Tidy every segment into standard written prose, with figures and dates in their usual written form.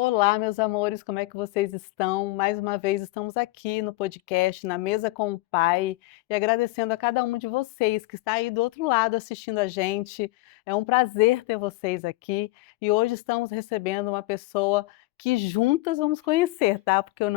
Olá, meus amores, como é que vocês estão? Mais uma vez estamos aqui no podcast, na Mesa com o Pai, e agradecendo a cada um de vocês que está aí do outro lado assistindo a gente. É um prazer ter vocês aqui e hoje estamos recebendo uma pessoa que juntas vamos conhecer, tá? Porque eu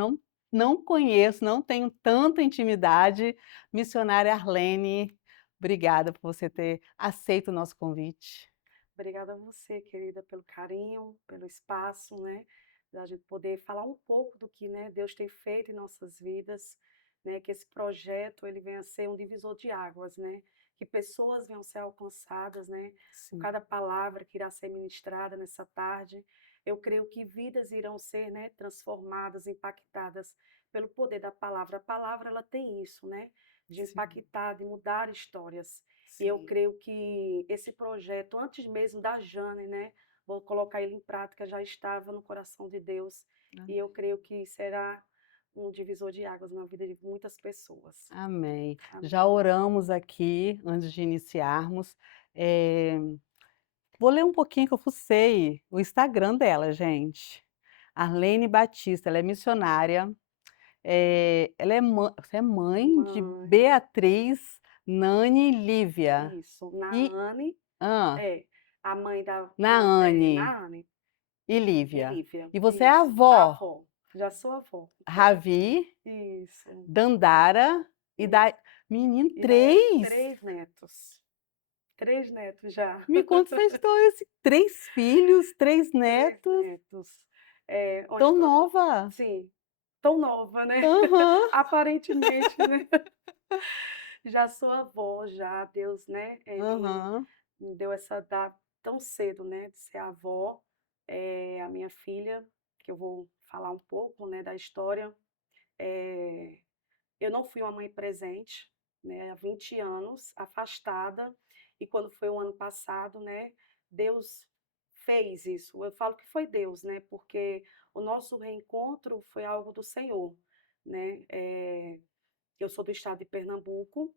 não conheço, não tenho tanta intimidade. Missionária Arlene, obrigada por você ter aceito o nosso convite. Obrigada a você, querida, pelo carinho, pelo espaço, né, da gente poder falar um pouco do que, né, Deus tem feito em nossas vidas, né, que esse projeto ele venha a ser um divisor de águas, né, que pessoas venham a ser alcançadas, né, por Sim, cada palavra que irá ser ministrada nessa tarde. Eu creio que vidas irão ser, né, transformadas, impactadas pelo poder da palavra. A palavra ela tem isso, né, de sim, impactar, de mudar histórias. E eu sim. creio que esse projeto, antes mesmo da Jane, né, vou colocar ele em prática, já estava no coração de Deus. E eu creio que será um divisor de águas na vida de muitas pessoas. Amém. Já Amém. oramos aqui antes de iniciarmos. Eh, Vou ler um pouquinho que eu fucei o Instagram dela, gente. Arlene Batista, ela é missionária, ela é você é mãe de Mãe, Beatriz, Nani e Lívia. isso. E Naane, hã, é, a mãe Naane Naane e e Lívia. Lívia. E você é a Isso. A avó, avó. Já sou avó. Ravi, Isso. Dandara e da Isso. menino, E daí, 3. 3 netos. 3 netos já. Me conta essa história, 3 filhos, 3 3 netos, netos. É uma tão história nova. sim, tão nova, né, Aham, aparentemente, né. Já sou avó já, Deus, né, ele aham. me deu essa data tão cedo, né, de ser avó. A minha filha, que eu vou falar um pouco, né, da história, eh, eu não fui uma mãe presente, né, há 20 anos, afastada, e quando foi o ano passado, né, Deus fez isso. Eu falo que foi Deus, né, porque o nosso reencontro foi algo do Senhor, né. Eu sou do estado de Pernambuco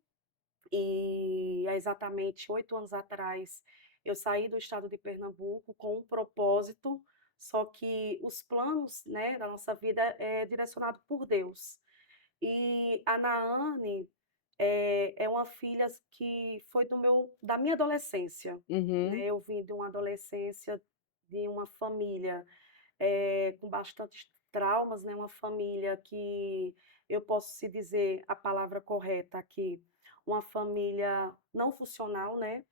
e há exatamente 8 anos atrás eu saí do estado de Pernambuco com um propósito, só que os planos, né, da nossa vida é direcionado por Deus. E a Naane, é uma filha que foi da minha adolescência, né, Uhum. eu vim de uma adolescência de uma família, com bastantes traumas, né, uma família que eu posso se dizer a palavra correta aqui, uma família não funcional, né.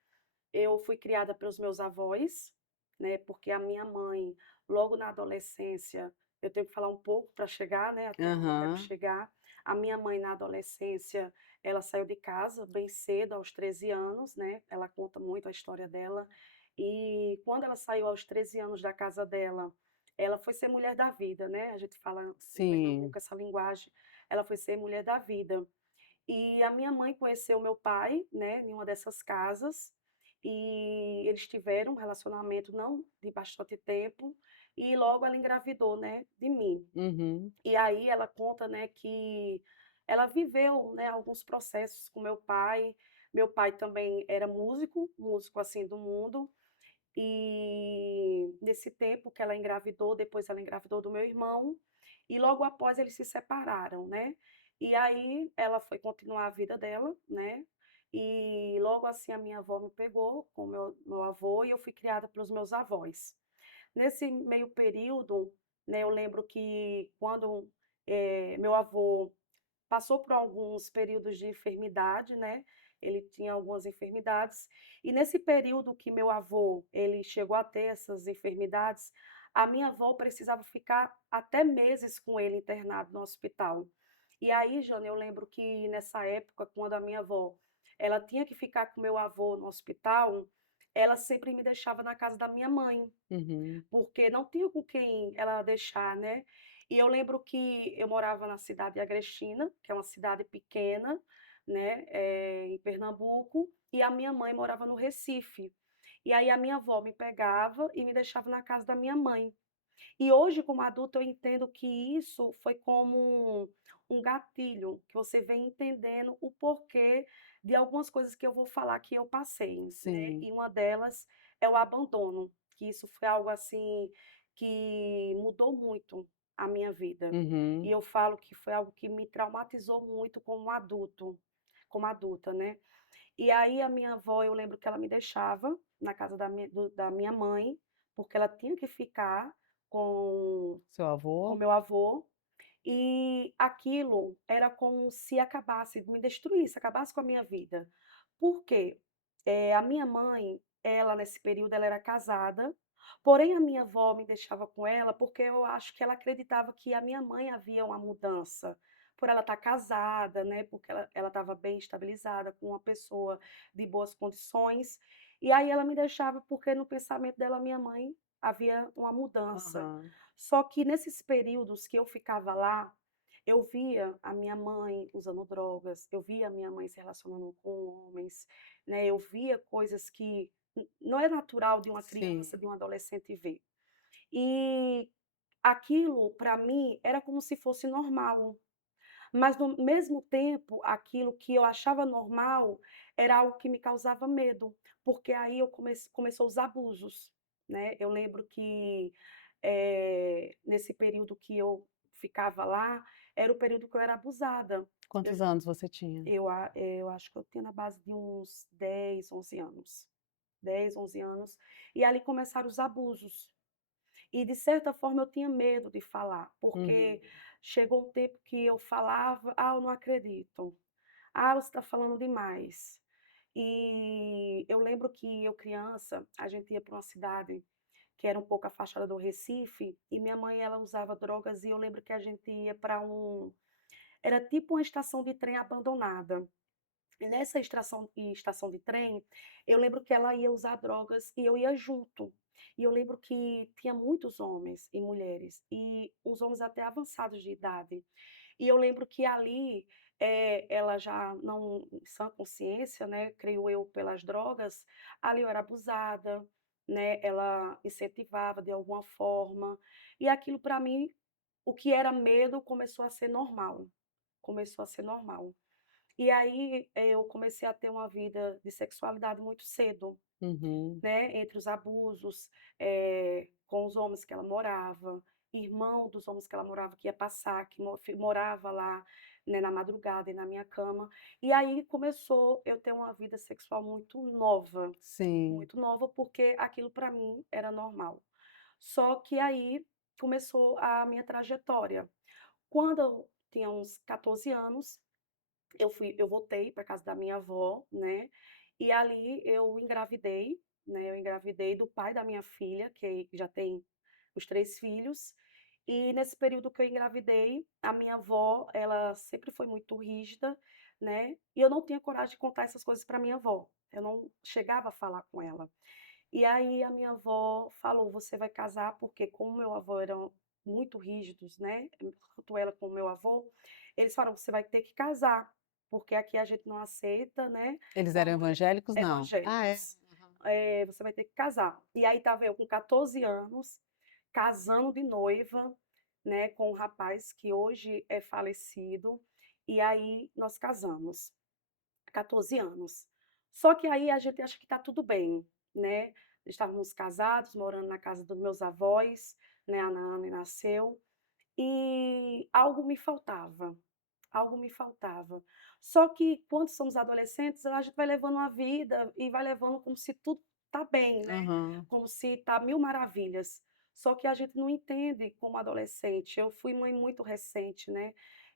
Eu fui criada pelos meus avós, né, porque a minha mãe, logo na adolescência, eu tenho que falar um pouco para chegar, né, até onde eu quero Aham. chegar. A minha mãe, na adolescência, ela saiu de casa bem cedo, aos 13 anos, né, ela conta muito a história dela. E quando ela saiu aos 13 anos da casa dela, ela foi ser mulher da vida, né, a gente fala em Sim. Pernambuco essa linguagem, ela foi ser mulher da vida. E a minha mãe conheceu meu pai, né, em uma dessas casas, e eles tiveram um relacionamento não de bastante tempo, e logo ela engravidou, né, de mim. Uhum. E aí ela conta, né, que ela viveu, né, alguns processos com meu pai também era músico, músico, assim, do mundo, e nesse tempo que ela engravidou, depois ela engravidou do meu irmão, e logo após eles se separaram, né. E aí ela foi continuar a vida dela, né, e logo assim a minha avó me pegou com meu avô e eu fui criada pelos meus avós. Nesse meio período, né, eu lembro que quando, meu avô passou por alguns períodos de enfermidade, né, ele tinha algumas enfermidades, e nesse período que meu avô, ele chegou a ter essas enfermidades, a minha avó precisava ficar até meses com ele internado no hospital. E aí, Jane, eu lembro que nessa época, quando a minha avó, ela tinha que ficar com meu avô no hospital, ela sempre me deixava na casa da minha mãe, Uhum. porque não tinha com quem ela deixar, né. E eu lembro que eu morava na cidade de Agrestina, que é uma cidade pequena, né, em Pernambuco, e a minha mãe morava no Recife. E aí a minha avó me pegava e me deixava na casa da minha mãe. E hoje, como adulta, eu entendo que isso foi como um gatilho, que você vem entendendo o porquê de algumas coisas que eu vou falar que eu passei, né, Sim. e uma delas é o abandono, que isso foi algo assim que mudou muito a minha vida. E Uhum. eu falo que foi algo que me traumatizou muito como adulta, né. E aí a minha avó, eu lembro que ela me deixava na casa da minha mãe, porque ela tinha que ficar com Seu com avô? meu avô, e aquilo era como se acabasse, me destruísse, acabasse com a minha vida. Por quê? A minha mãe, ela nesse período ela era casada, porém a minha avó me deixava com ela, porque eu acho que ela acreditava que a minha mãe havia uma mudança, por ela estar casada, né, porque ela estava bem estabilizada com uma pessoa de boas condições, e aí ela me deixava, porque no pensamento dela, minha mãe, havia uma mudança. Aham. Só que nesses períodos que eu ficava lá, eu via a minha mãe usando drogas, eu via a minha mãe se relacionando com homens, né, eu via coisas que não é natural de uma Sim. criança, de um adolescente ver. E aquilo para mim era como se fosse normal, mas no mesmo tempo, aquilo que eu achava normal, era algo que me causava medo, porque aí eu começou os abusos, né. Eu lembro que, nesse período que eu ficava lá, era o período que eu era abusada. Eu Quantos anos você tinha? eu acho que eu tinha na base de uns 10, 11 anos. 10, 11 anos, e ali começaram os abusos. E de certa forma eu tinha medo de falar, Uhum. porque chegou um tempo que eu falava: "Ah, eu não acredito. Ah, você está falando demais". E eu lembro que eu criança, a gente ia para uma cidade que era um pouco afastada do Recife, e minha mãe ela usava drogas, e eu lembro que a gente ia para era tipo uma estação de trem abandonada. E nessa estação de trem, eu lembro que ela ia usar drogas e eu ia junto. E eu lembro que tinha muitos homens e mulheres, e uns homens até avançados de idade. E eu lembro que ali, ela já não em sã consciência, né, creio eu, pelas drogas, ali eu era abusada, né, ela incentivava de alguma forma, e aquilo para mim, o que era medo começou a ser normal, começou a ser normal. E aí, eu comecei a ter uma vida de sexualidade muito cedo, Uhum. né, entre os abusos, com os homens que ela morava, irmão dos homens que ela morava que ia passar, que morava lá, né, na madrugada e na minha cama. E aí começou eu ter uma vida sexual Sim. muito nova, porque aquilo para mim era normal. Só que aí começou a minha trajetória. Quando eu tinha uns 14 anos, eu voltei para casa da minha avó, né, e ali eu engravidei, né, eu engravidei do pai da minha filha, que já tem os 3 filhos, e nesse período que eu engravidei, a minha avó, ela sempre foi muito rígida, né, e eu não tinha coragem de contar essas coisas para minha avó, eu não chegava a falar com ela. E aí a minha avó falou: "Você vai casar", porque como meu avô eram muito rígidos, né, tanto ela como meu avô, eles falaram: "Você vai ter que casar, porque aqui a gente não aceita, né, Eles uma eram mulher" evangélicos, não? Ah, é? evangélicos. Aham. "Você vai ter que casar". E aí estava eu com 14 anos, casando de noiva, né, com um rapaz que hoje é falecido, e aí nós casamos. 14 anos. Só que aí a gente acha que está tudo bem, né. Estávamos casados, morando na casa dos meus avós, né, a Nani nasceu, e algo me faltava, algo me faltava. Só que quando somos adolescentes, a gente vai levando a vida e vai levando como se tudo tá bem, né, Aham. como se tá mil maravilhas. Só que a gente não entende como adolescente. Eu fui mãe muito recente, né,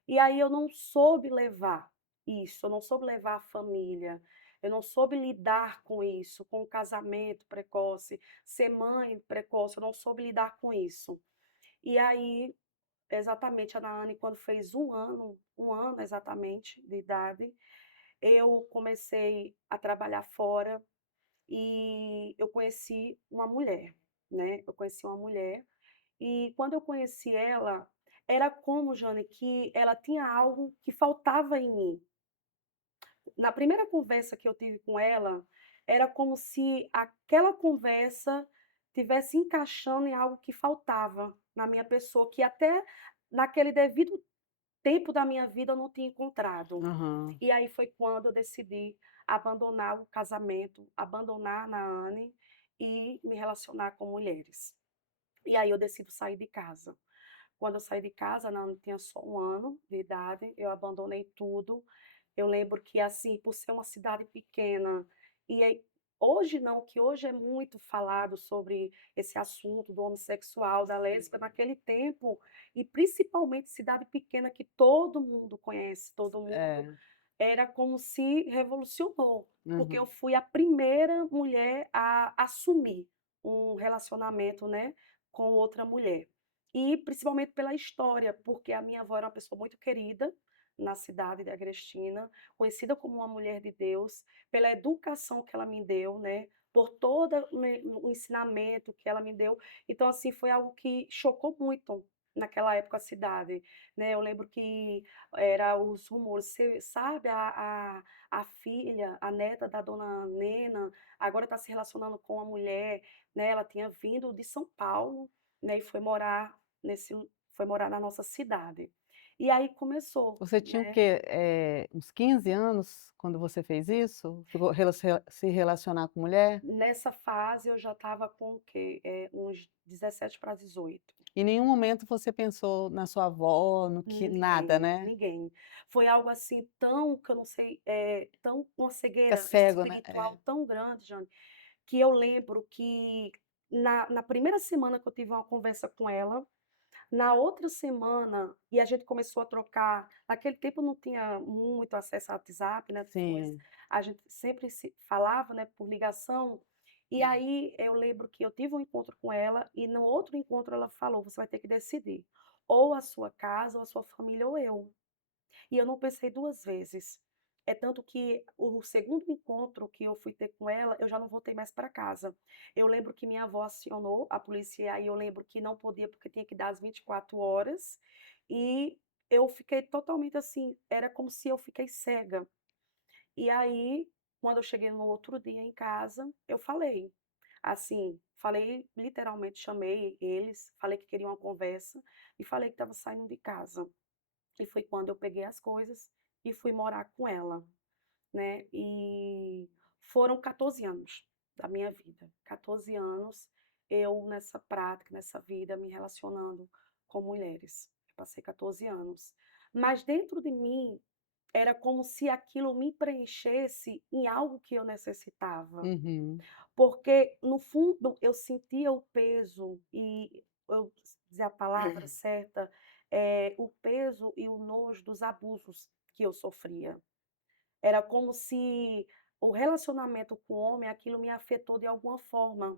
e aí eu não soube levar isso, eu não soube levar a família, eu não soube lidar com isso, com o casamento precoce, ser mãe precoce, eu não soube lidar com isso. E aí exatamente, a Naane quando fez um ano exatamente de idade, eu comecei a trabalhar fora e eu conheci uma mulher, né, eu conheci uma mulher, e quando eu conheci ela, era como, Jane, que ela tinha algo que faltava em mim. Na primeira conversa que eu tive com ela, era como se aquela conversa tivesse encaixando em algo que faltava na minha pessoa, que até naquele devido tempo da minha vida eu não tinha encontrado. Aham. E aí foi quando eu decidi abandonar o casamento, abandonar a Naane e me relacionar com mulheres. E aí eu decido sair de casa. Quando eu saí de casa, não, eu tinha só 1 ano de idade, eu abandonei tudo. Eu lembro que, assim, por ser uma cidade pequena, e aí hoje não, que hoje é muito falado sobre esse assunto do homossexual, da lésbica, Sim. naquele tempo, e principalmente cidade pequena que todo mundo conhece, todo mundo, É. era como se revolucionou, porque eu Uhum. fui a primeira mulher a assumir um relacionamento, né, com outra mulher. E principalmente pela história, porque a minha avó era uma pessoa muito querida na cidade de Agrestina, conhecida como uma mulher de Deus, pela educação que ela me deu, né, por todo o ensinamento que ela me deu. Então, assim, foi algo que chocou muito naquela época a cidade, né. Eu lembro que era os rumores, você sabe, a filha, a neta da dona Nena, agora está se relacionando com uma mulher, né, ela tinha vindo de São Paulo, né, e nesse foi morar na nossa cidade. E aí começou, Você tinha o né, quê? Uns 15 anos quando você fez isso? Ficou se relacionar com mulher? nessa fase eu já estava com o quê? Uns 17 para 18. Em nenhum momento você pensou na sua avó, no que nada, Ninguém, né? ninguém. Foi algo assim tão que eu não sei, tão uma Fica cegueira cego, né? É. espiritual tão grande, Jane, que eu lembro que na primeira semana que eu tive uma conversa com ela, na outra semana, e a gente começou a trocar, naquele tempo não tinha muito acesso ao WhatsApp, né, essas coisas, Sim. a gente sempre se falava, né, por ligação, e aí eu lembro que eu tive um encontro com ela e no outro encontro ela falou: "Você vai ter que decidir, ou a sua casa, ou a sua família, ou eu". E eu não pensei 2 vezes. É tanto que o segundo encontro que eu fui ter com ela, eu já não voltei mais para casa. Eu lembro que minha avó acionou a polícia, e aí eu lembro que não podia, porque tinha que dar as 24 horas, e eu fiquei totalmente assim, era como se eu fiquei cega. E aí, quando eu cheguei no outro dia em casa, eu falei, assim, falei literalmente, chamei eles, falei que queria uma conversa e falei que estava saindo de casa. E foi quando eu peguei as coisas e fui morar com ela, né. E foram 14 anos da minha vida, 14 anos eu nessa prática, nessa vida, me relacionando com mulheres. Eu passei 14 anos. Mas dentro de mim, era como se aquilo me preenchesse em algo que eu necessitava. Uhum. Porque no fundo eu sentia o peso e eu dizer a palavra certa, o peso e o nojo dos abusos que eu sofria. Era como se o relacionamento com o homem, aquilo me afetou de alguma forma,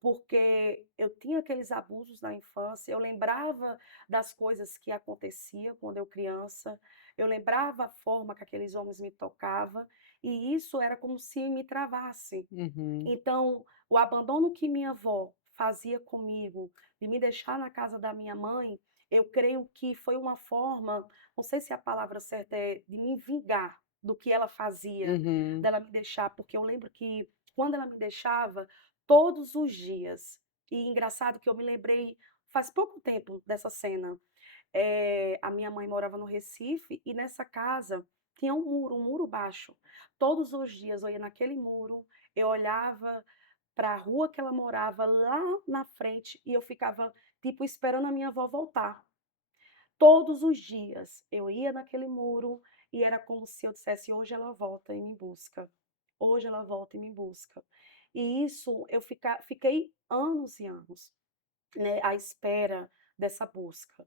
porque eu tinha aqueles abusos na infância, eu lembrava das coisas que acontecia quando eu criança, eu lembrava a forma que aqueles homens me tocava, e isso era como se me travasse. Uhum. Então, o abandono que minha avó fazia comigo, de me deixar na casa da minha mãe, eu creio que foi uma forma, não sei se a palavra certa é de me vingar do que ela fazia, Uhum. dela me deixar, porque eu lembro que quando ela me deixava, todos os dias, e engraçado que eu me lembrei faz pouco tempo dessa cena, a minha mãe morava no Recife e nessa casa tinha um muro baixo. Todos os dias eu ia naquele muro, eu olhava para a rua que ela morava lá na frente e eu ficava, tipo, esperando a minha avó voltar. Todos os dias eu ia naquele muro e era como se eu dissesse: "Hoje ela volta e me busca, hoje ela volta e me busca". E isso eu fiquei anos e anos, né, à espera dessa busca,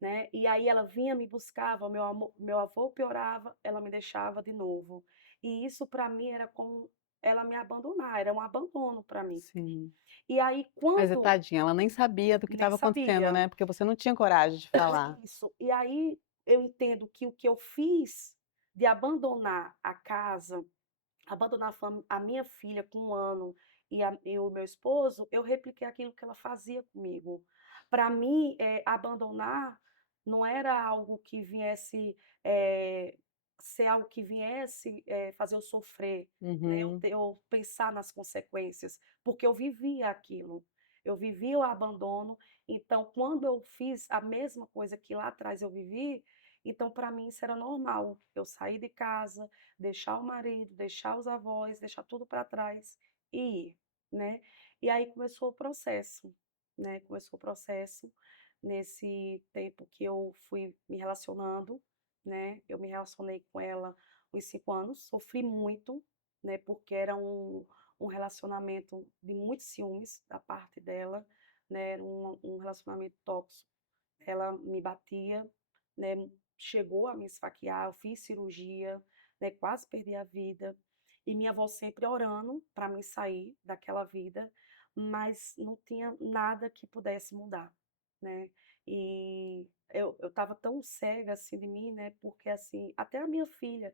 né. E aí ela vinha, me buscava, meu avô piorava, ela me deixava de novo. E isso para mim era como ela me abandonar, era um abandono para mim. Sim. E aí Mas quando tadinha, ela nem sabia do que nem estava acontecendo, sabia. né, porque você não tinha coragem de falar. Isso. E aí eu entendo que o que eu fiz de abandonar a casa, abandonar a minha filha com 1 ano e o meu esposo, eu repliquei aquilo que ela fazia comigo. Para mim, abandonar não era algo que viesse, ser algo que viesse, fazer eu sofrer, né, Uhum. eu pensar nas consequências, porque eu vivia aquilo. Eu vivia o abandono, então quando eu fiz a mesma coisa que lá atrás eu vivi, então para mim isso era normal. Eu sair de casa, deixar o marido, deixar os avós, deixar tudo para trás e ir, né. E aí começou o processo. né, começou o processo nesse tempo que eu fui me relacionando, né, eu me relacionei com ela uns 5 anos, sofri muito, né, porque era um relacionamento de muitos ciúmes da parte dela, né, era um relacionamento tóxico. Ela me batia, né, chegou a me esfaquear, eu fiz cirurgia, né, quase perdi a vida, e minha avó sempre orando para mim sair daquela vida, mas não tinha nada que pudesse mudar, né. E eu estava tão cega, assim, de mim, né, porque, assim, até a minha filha,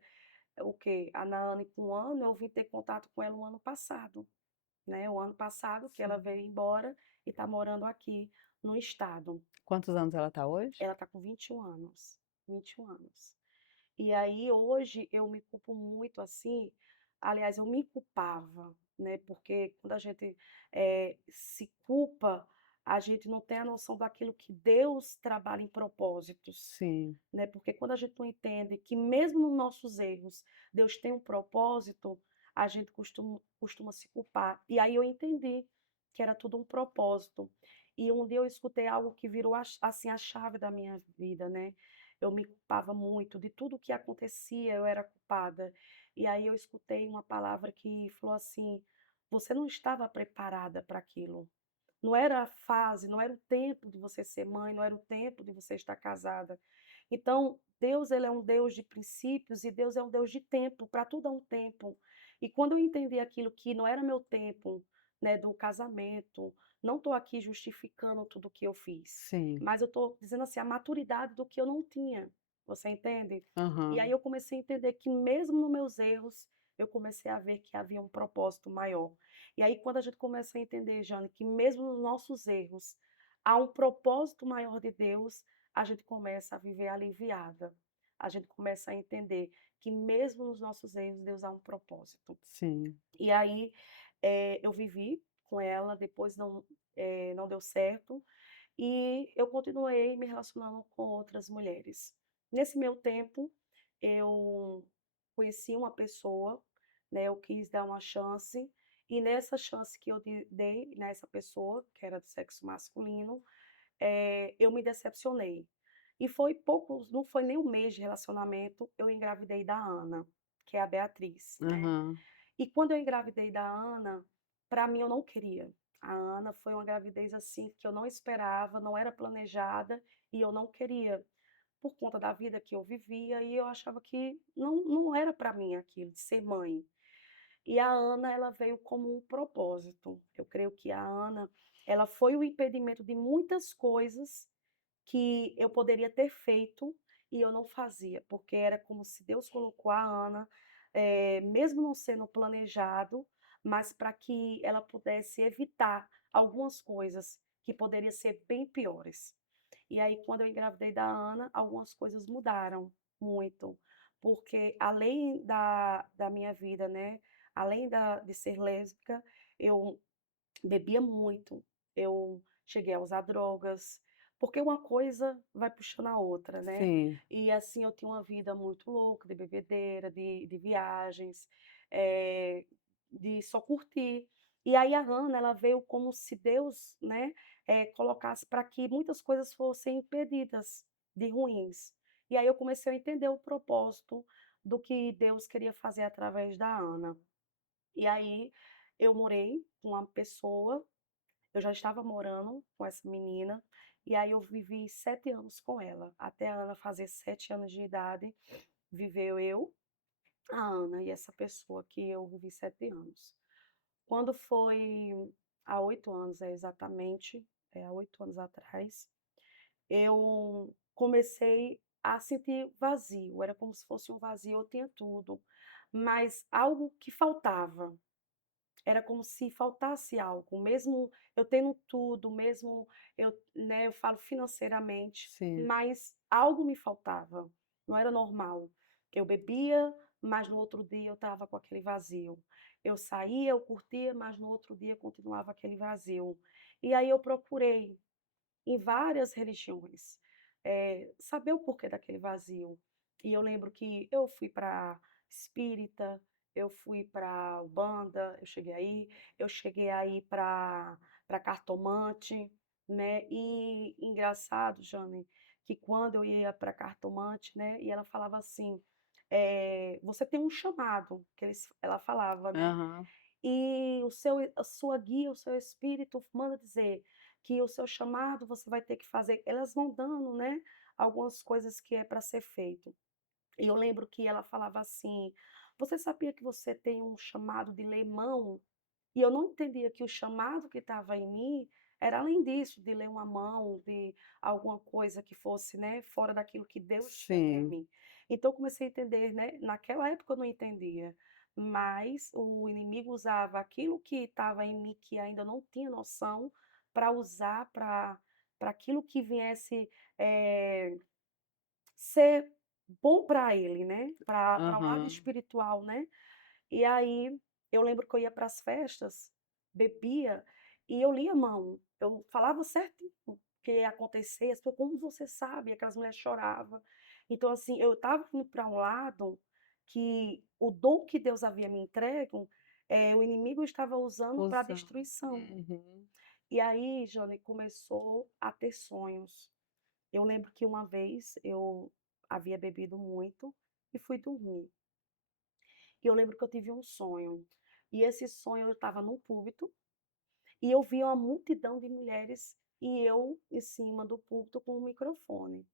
o quê? A Naane com 1 ano, eu vim ter contato com ela o ano passado, né, o ano passado que ela Sim. veio embora e está morando aqui no estado. Quantos anos ela está hoje? Ela está com 21 anos, 21 anos. E aí hoje eu me culpo muito, assim, aliás eu me culpava, né, porque quando a gente, se culpa, a gente não tem a noção daquilo que Deus trabalha em propósitos, Sim, né, porque quando a gente não entende que mesmo nos nossos erros, Deus tem um propósito, a gente costuma se culpar. E aí eu entendi que era tudo um propósito. E um dia eu escutei algo que virou assim, a chave da minha vida, né. Eu me culpava muito, de tudo que acontecia eu era culpada. E aí eu escutei uma palavra que falou assim: "Você não estava preparada para aquilo". Não era a fase, não era o tempo de você ser mãe, não era o tempo de você estar casada. Então, Deus, ele é um Deus de princípios e Deus é um Deus de tempo, para tudo há um tempo. E quando eu entendi aquilo que não era meu tempo, né, do casamento, não estou aqui justificando tudo o que eu fiz, sim. mas eu estou dizendo assim, a maturidade do que eu não tinha, você entende? E aí Aham. eu comecei a entender que mesmo nos meus erros, eu comecei a ver que havia um propósito maior. E aí quando a gente começa a entender, Jane, que mesmo nos nossos erros, há um propósito maior de Deus, a gente começa a viver aliviada. A gente começa a entender que mesmo nos nossos erros, Deus há um propósito. Sim, E aí, eu vivi com ela, depois não deu certo, e eu continuei me relacionando com outras mulheres. Nesse meu tempo, eu conheci uma pessoa, né, eu quis dar uma chance, e nessa chance que eu dei nessa pessoa, que era do sexo masculino, eu me decepcionei. E foi poucos, não foi nem um mês de relacionamento, eu engravidei da Ana, que é a Beatriz, né. aham, E quando eu engravidei da Ana, para mim eu não queria. A Ana foi uma gravidez, assim, que eu não esperava, não era planejada e eu não queria, por conta da vida que eu vivia e eu achava que não era para mim aquilo de ser mãe. E a Ana, ela veio como um propósito. Eu creio que a Ana, ela foi o impedimento de muitas coisas que eu poderia ter feito e eu não fazia, porque era como se Deus colocou a Ana, mesmo não sendo planejado, mas para que ela pudesse evitar algumas coisas que poderiam ser bem piores. E aí, quando eu engravidei da Ana, algumas coisas mudaram muito, porque além da minha vida, né, além de ser lésbica, eu bebia muito, eu cheguei a usar drogas, porque uma coisa vai puxando a outra, né. sim, E assim, eu tinha uma vida muito louca de bebedeira, de viagens, eh, de só curtir. E aí a Hannah, ela veio como se Deus, né, colocasse para que muitas coisas fossem impedidas de ruins. E aí eu comecei a entender o propósito do que Deus queria fazer através da Ana. E aí eu morei com uma pessoa, eu já estava morando com essa menina, e aí eu vivi 7 anos com ela, até a Ana fazer 7 anos de idade, viveu eu, a Ana e essa pessoa que eu vivi 7 anos. Quando foi há 8 anos, exatamente, há 8 anos atrás, eu comecei a sentir vazio, era como se fosse um vazio, eu tinha tudo, mas algo que faltava. Era como se faltasse algo, mesmo eu tendo tudo, mesmo eu, né, eu falo financeiramente, sim. mas algo me faltava, não era normal. Eu bebia, mas no outro dia eu estava com aquele vazio. Eu saía, eu curtia, mas no outro dia continuava aquele vazio. E aí eu procurei em várias religiões, saber o porquê daquele vazio. E eu lembro que eu fui para espírita, eu fui para umbanda, eu cheguei aí para cartomante, né. E engraçado, Jane, que quando eu ia para cartomante, né, e ela falava assim, "Você tem um chamado", ela falava, né, Aham. "e a sua guia, o seu espírito manda dizer que o seu chamado você vai ter que fazer", elas vão dando, né, algumas coisas que é para ser feito. E eu lembro que ela falava assim: "Você sabia que você tem um chamado de ler mão?" E eu não entendia que o chamado que estava em mim era além disso, de ler uma mão, de alguma coisa que fosse, né, fora daquilo que Deus tinha para Sim. mim. Então eu comecei a entender, né, naquela época eu não entendia, mas o inimigo usava aquilo que estava em mim, que ainda não tinha noção, para usar para aquilo que viesse, eh ser bom para ele, né, para o lado Aham. espiritual, né. E aí, eu lembro que eu ia para as festas, bebia, e eu lia a mão, eu falava certinho o que ia acontecer, as pessoas: "Como você sabe?", aquelas mulheres chorava. Então assim, eu estava indo para um lado que o dom que Deus havia me entregue, o inimigo estava usando para Usando. destruição. Uhum. E aí, Jane, começou a ter sonhos. Eu lembro que uma vez eu havia bebido muito e fui dormir. E eu lembro que eu tive um sonho. E esse sonho eu estava num púlpito e eu vi uma multidão de mulheres e eu em cima do púlpito com um microfone.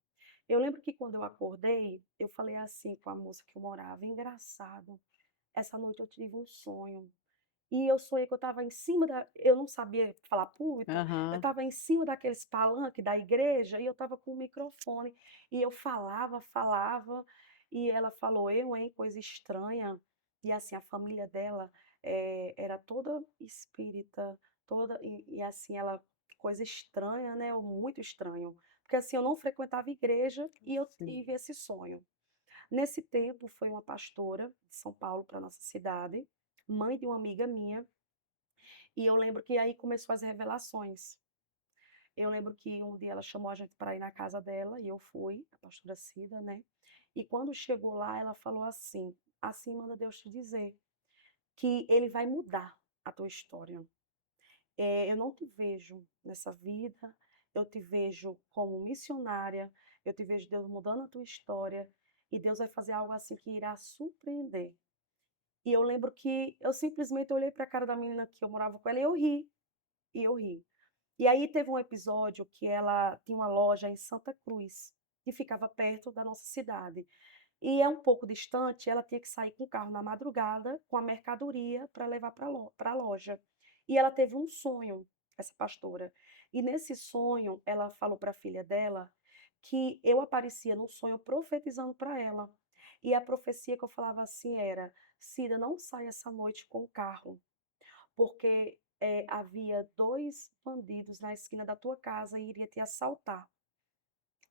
Eu lembro que quando eu acordei, eu falei assim com a moça que eu morava: engraçado, essa noite eu tive um sonho. E eu sonhei que eu estava em cima eu não sabia falar púlpito, eu Aham. estava em cima daqueles palanque da igreja e eu estava com o microfone, e eu falava, falava, e ela falou: "Eu, hein, coisa estranha". E assim, a família dela, era toda espírita, toda e assim, ela coisa estranha, né, muito estranho, porque assim, eu não frequentava igreja e eu Sim. tive esse sonho. Nesse tempo, foi uma pastora de São Paulo para nossa cidade, mãe de uma amiga minha, e eu lembro que aí começou as revelações. Eu lembro que um dia ela chamou a gente para ir na casa dela e eu fui, a pastora Cida, né? E quando chegou lá, ela falou assim: "Assim manda Deus te dizer que ele vai mudar a tua história. Eu não te vejo nessa vida, eu te vejo como missionária, eu te vejo Deus mudando a tua história e Deus vai fazer algo assim que irá surpreender". E eu lembro que eu simplesmente olhei para a cara da menina que eu morava com ela e eu ri, e eu ri. E aí teve um episódio que ela tinha uma loja em Santa Cruz, que ficava perto da nossa cidade. E é um pouco distante, ela tinha que sair com o carro na madrugada, com a mercadoria para levar para a loja. E ela teve um sonho, essa pastora. E nesse sonho, ela falou para a filha dela que eu aparecia no sonho profetizando para ela. E a profecia que eu falava assim era: Cida, não sai essa noite com o carro, porque havia dois bandidos na esquina da tua casa e iria te assaltar.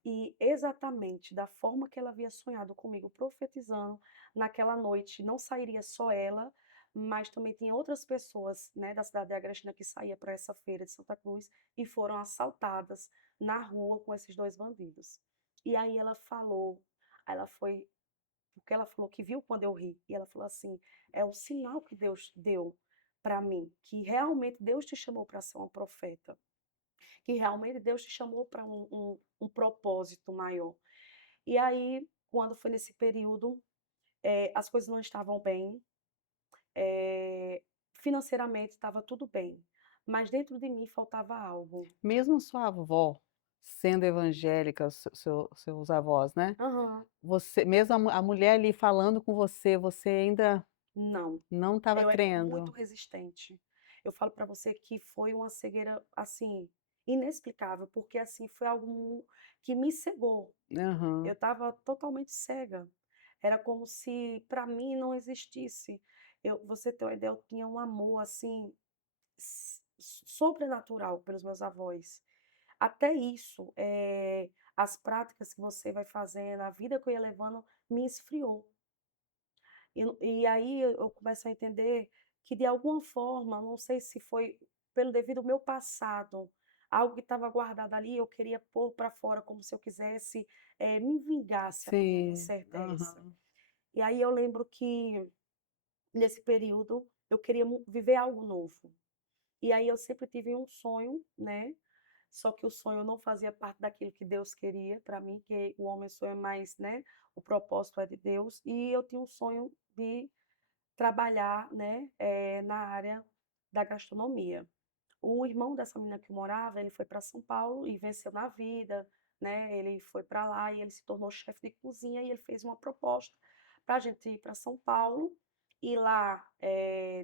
E exatamente da forma que ela havia sonhado comigo, profetizando, naquela noite não sairia só ela, mas também tinha outras pessoas, né, da cidade de Agrestina que saía para essa feira de Santa Cruz e foram assaltadas na rua com esses dois bandidos. E aí ela falou, ela foi, porque ela falou que viu quando eu ri, e ela falou assim: é o sinal que Deus deu para mim, que realmente Deus te chamou para ser uma profeta, que realmente Deus te chamou para um propósito maior. E aí, quando foi nesse período, as coisas não estavam bem, eh, financeiramente estava tudo bem, mas dentro de mim faltava algo. Mesmo sua avó sendo evangélica, seus avós, né, Aham. você mesmo a mulher ali falando com você, você ainda Não, não estava eu era muito crendo? resistente. Eu falo para você que foi uma cegueira, assim, inexplicável, porque, assim, foi algo que me cegou. Eu Aham. estava totalmente cega. Era como se para mim não existisse. Você ter uma ideia, eu tinha um amor, assim, sobrenatural pelos meus avós. Até isso, as práticas que você vai fazendo, a vida que eu ia levando, me esfriou. E aí eu começo a entender que de alguma forma, não sei se foi pelo devido ao meu passado, algo que estava guardado ali, eu queria pôr para fora como se eu quisesse, me vingar, se a palavra Sim. certa é essa. Aham. E aí eu lembro que nesse período eu queria viver algo novo. E aí eu sempre tive um sonho, né, só que o sonho não fazia parte daquilo que Deus queria para mim, que o homem sonha mais, né, o propósito é de Deus, e eu tinha um sonho de trabalhar, né, na área da gastronomia. O irmão dessa menina que eu morava, ele foi para São Paulo e venceu na vida, né, ele foi para lá e ele se tornou chefe de cozinha e ele fez uma proposta para a gente ir para São Paulo, e lá,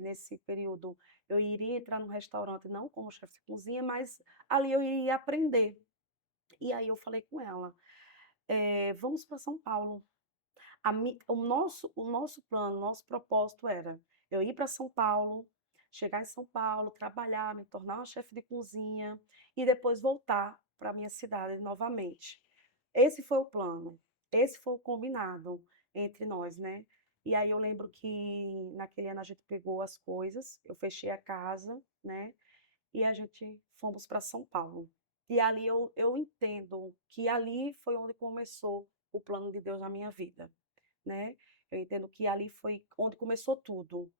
nesse período, eu iria entrar no restaurante não como chefe de cozinha, mas ali eu iria aprender. E aí eu falei com ela: Vamos para São Paulo". O nosso plano, o nosso propósito era eu ir para São Paulo, chegar em São Paulo, trabalhar, me tornar uma chefe de cozinha e depois voltar para a minha cidade novamente. Esse foi o plano, esse foi o combinado entre nós, né. E aí eu lembro que naquele ano a gente pegou as coisas, eu fechei a casa, né, e a gente fomos para São Paulo. E ali eu entendo que ali foi onde começou o plano de Deus na minha vida, né. Eu entendo que ali foi onde começou tudo,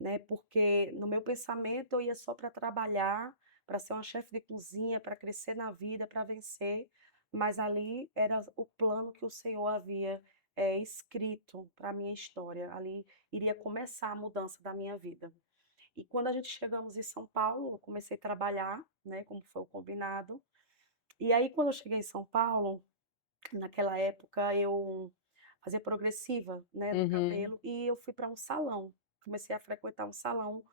né, porque no meu pensamento eu ia só para trabalhar, para ser uma chefe de cozinha, para crescer na vida, para vencer, mas ali era o plano que o Senhor havia, escrito para a minha história, ali iria começar a mudança da minha vida. E quando a gente chegamos em São Paulo, eu comecei a trabalhar, né, como foi o combinado, e aí quando eu cheguei em São Paulo, naquela época eu fazia progressiva, né, do Uhum. cabelo, e eu fui para um salão, comecei a frequentar um salão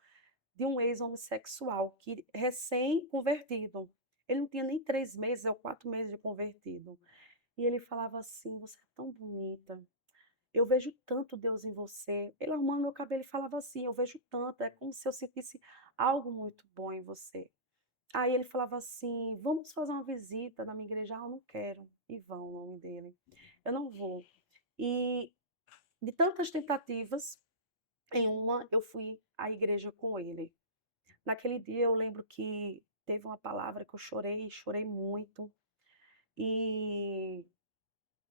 de um ex-homossexual que recém-convertido. Ele não tinha nem 3 meses ou 4 meses de convertido. E ele falava assim: "Você é tão bonita, eu vejo tanto Deus em você". Ele arrumando meu cabelo e falava assim: "Eu vejo tanto, é como se eu sentisse algo muito bom em você". Aí ele falava assim: "Vamos fazer uma visita na minha igreja". "Ah, eu não quero". Ivan, o nome dele. "Eu não vou". E de tantas tentativas, em uma eu fui à igreja com ele. Naquele dia eu lembro que teve uma palavra que eu chorei, chorei muito, e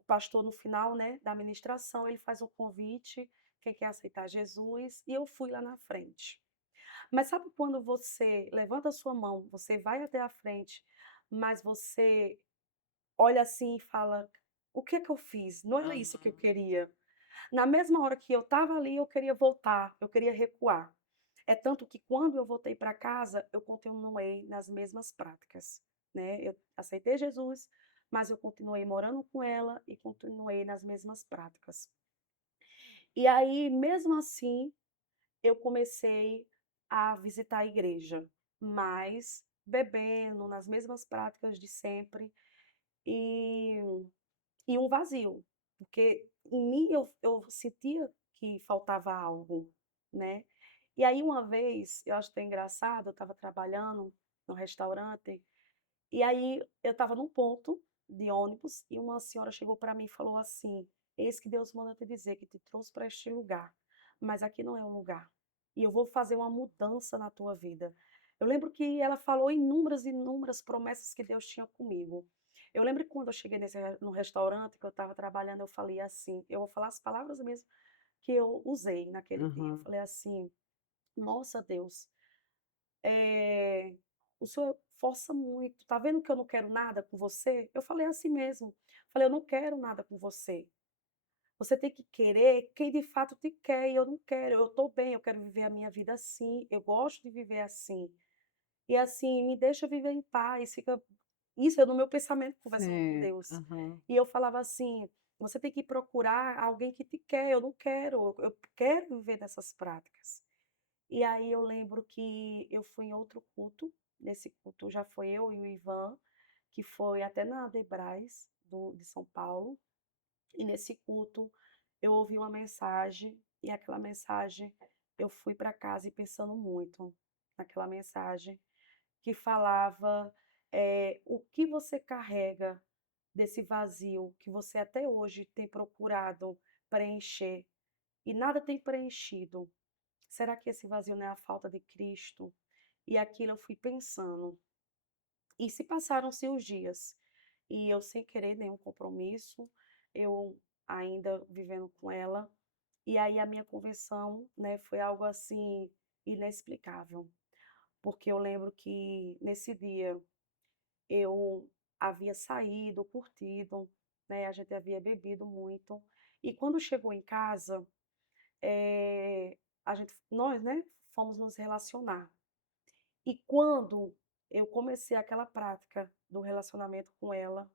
o pastor no final, né, da ministração, ele faz um convite, quem quer aceitar Jesus, e eu fui lá na frente. Mas sabe quando você levanta a sua mão, você vai até a frente, mas você olha assim e fala: "O que é que eu fiz? Não era isso que eu Aham. queria". Na mesma hora que eu estava ali, eu queria voltar, eu queria recuar. É tanto que quando eu voltei para casa, eu continuei nas mesmas práticas, né. Eu aceitei Jesus, mas eu continuei morando com ela e continuei nas mesmas práticas. E aí, mesmo assim, eu comecei a visitar a igreja, mas bebendo, nas mesmas práticas de sempre, e um vazio, porque em mim eu sentia que faltava algo, né. E aí uma vez, eu acho até engraçado, eu estava trabalhando no restaurante, e aí eu estava num ponto de ônibus e uma senhora chegou para mim e falou assim: "Eis que Deus manda te dizer que te trouxe para este lugar, mas aqui não é o lugar, e eu vou fazer uma mudança na tua vida". Eu lembro que ela falou inúmeras, inúmeras promessas que Deus tinha comigo. Eu lembro que quando eu cheguei no restaurante que eu estava trabalhando, eu falei assim, eu vou falar as palavras mesmo que eu usei naquele dia, eu Aham. falei assim: "Nossa Deus, eh, o senhor força muito, tá vendo que eu não quero nada com você?". Eu falei assim mesmo, falei: "Eu não quero nada com você. Você tem que querer quem de fato te quer e eu não quero, eu estou bem, eu quero viver a minha vida assim, eu gosto de viver assim. E assim, me deixa viver em paz", fica isso é no meu pensamento conversando com Sim. Deus. Aham. E eu falava assim: "Você tem que procurar alguém que te quer, eu não quero, eu quero viver dessas práticas". E aí eu lembro que eu fui em outro culto, nesse culto já foi eu e o Ivan, que foi até na Adebras de São Paulo, e nesse culto eu ouvi uma mensagem, e aquela mensagem eu fui para casa e pensando muito naquela mensagem, que falava, o que você carrega desse vazio que você até hoje tem procurado preencher e nada tem preenchido. Será que esse vazio não é a falta de Cristo? E aquilo eu fui pensando. E se passaram-se os dias, e eu sem querer nenhum compromisso, eu ainda vivendo com ela, e aí a minha conversão, né, foi algo assim inexplicável, porque eu lembro que nesse dia eu havia saído, curtido, né, a gente havia bebido muito, e quando chegou em casa, nós, né, fomos nos relacionar. E quando eu comecei aquela prática do relacionamento com ela,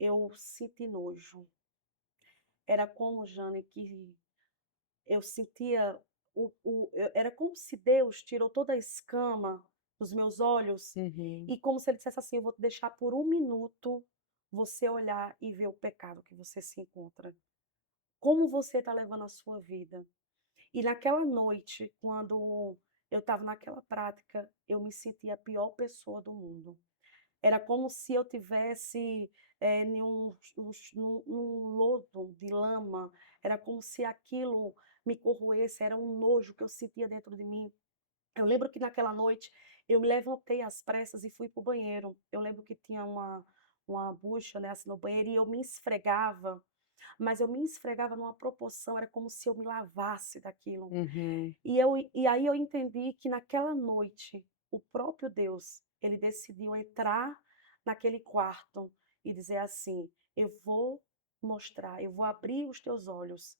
eu senti nojo. Era como, Jane, que eu sentia era como se Deus tirou toda a escama dos meus olhos Uhum, e como se ele dissesse assim: "Eu vou te deixar por um minuto você olhar e ver o pecado que você se encontra. Como você está levando a sua vida". E naquela noite, quando eu estava naquela prática, eu me sentia a pior pessoa do mundo. Era como se eu tivesse, em num lodo de lama, era como se aquilo me corroesse, era um nojo que eu sentia dentro de mim. Eu lembro que naquela noite eu me levantei às pressas e fui para o banheiro. Eu lembro que tinha uma bucha, né, assim, no banheiro e eu me esfregava, mas eu me esfregava numa proporção, era como se eu me lavasse daquilo. uhum. E aí eu entendi que naquela noite, o próprio Deus, ele decidiu entrar naquele quarto e dizer assim: "Eu vou mostrar, eu vou abrir os teus olhos",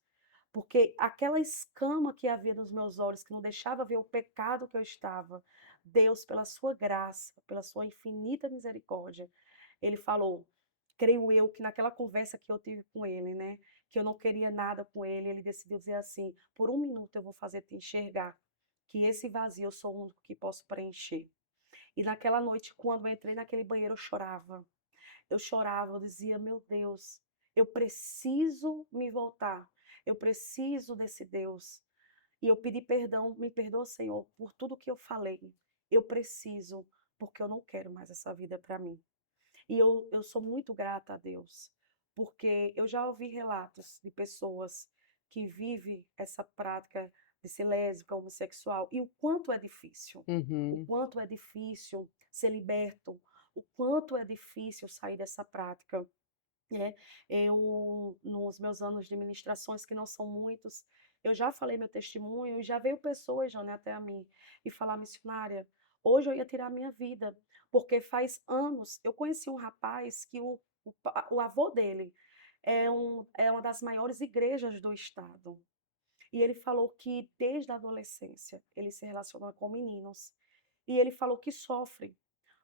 porque aquela escama que havia nos meus olhos, que não deixava ver o pecado que eu estava, Deus, pela sua graça, pela sua infinita misericórdia, ele falou, creio eu que naquela conversa que eu tive com ele, né, que eu não queria nada com ele, ele decidiu dizer assim: "Por um minuto eu vou fazer te enxergar, que esse vazio eu sou o único que posso preencher". E naquela noite, quando eu entrei naquele banheiro, eu chorava, eu dizia: "Meu Deus, eu preciso me voltar, eu preciso desse Deus". E eu pedi perdão, me perdoa, Senhor, por tudo que eu falei. Eu preciso, porque eu não quero mais essa vida para mim. E eu sou muito grata a Deus, porque eu já ouvi relatos de pessoas que vivem essa prática de ser lésbica, homossexual, e o Uhum. quanto é difícil ser liberto, o quanto é difícil sair dessa prática, né. Eu, nos meus anos de ministrações, que não são muitos, eu já falei meu testemunho e já veio pessoas, Jane, até a mim e falar: "Missionária, hoje eu ia tirar a minha vida, porque faz anos eu conheci um rapaz que o avô dele é uma das maiores igrejas do estado, e ele falou que desde a adolescência ele se relaciona com meninos, e ele falou que sofre,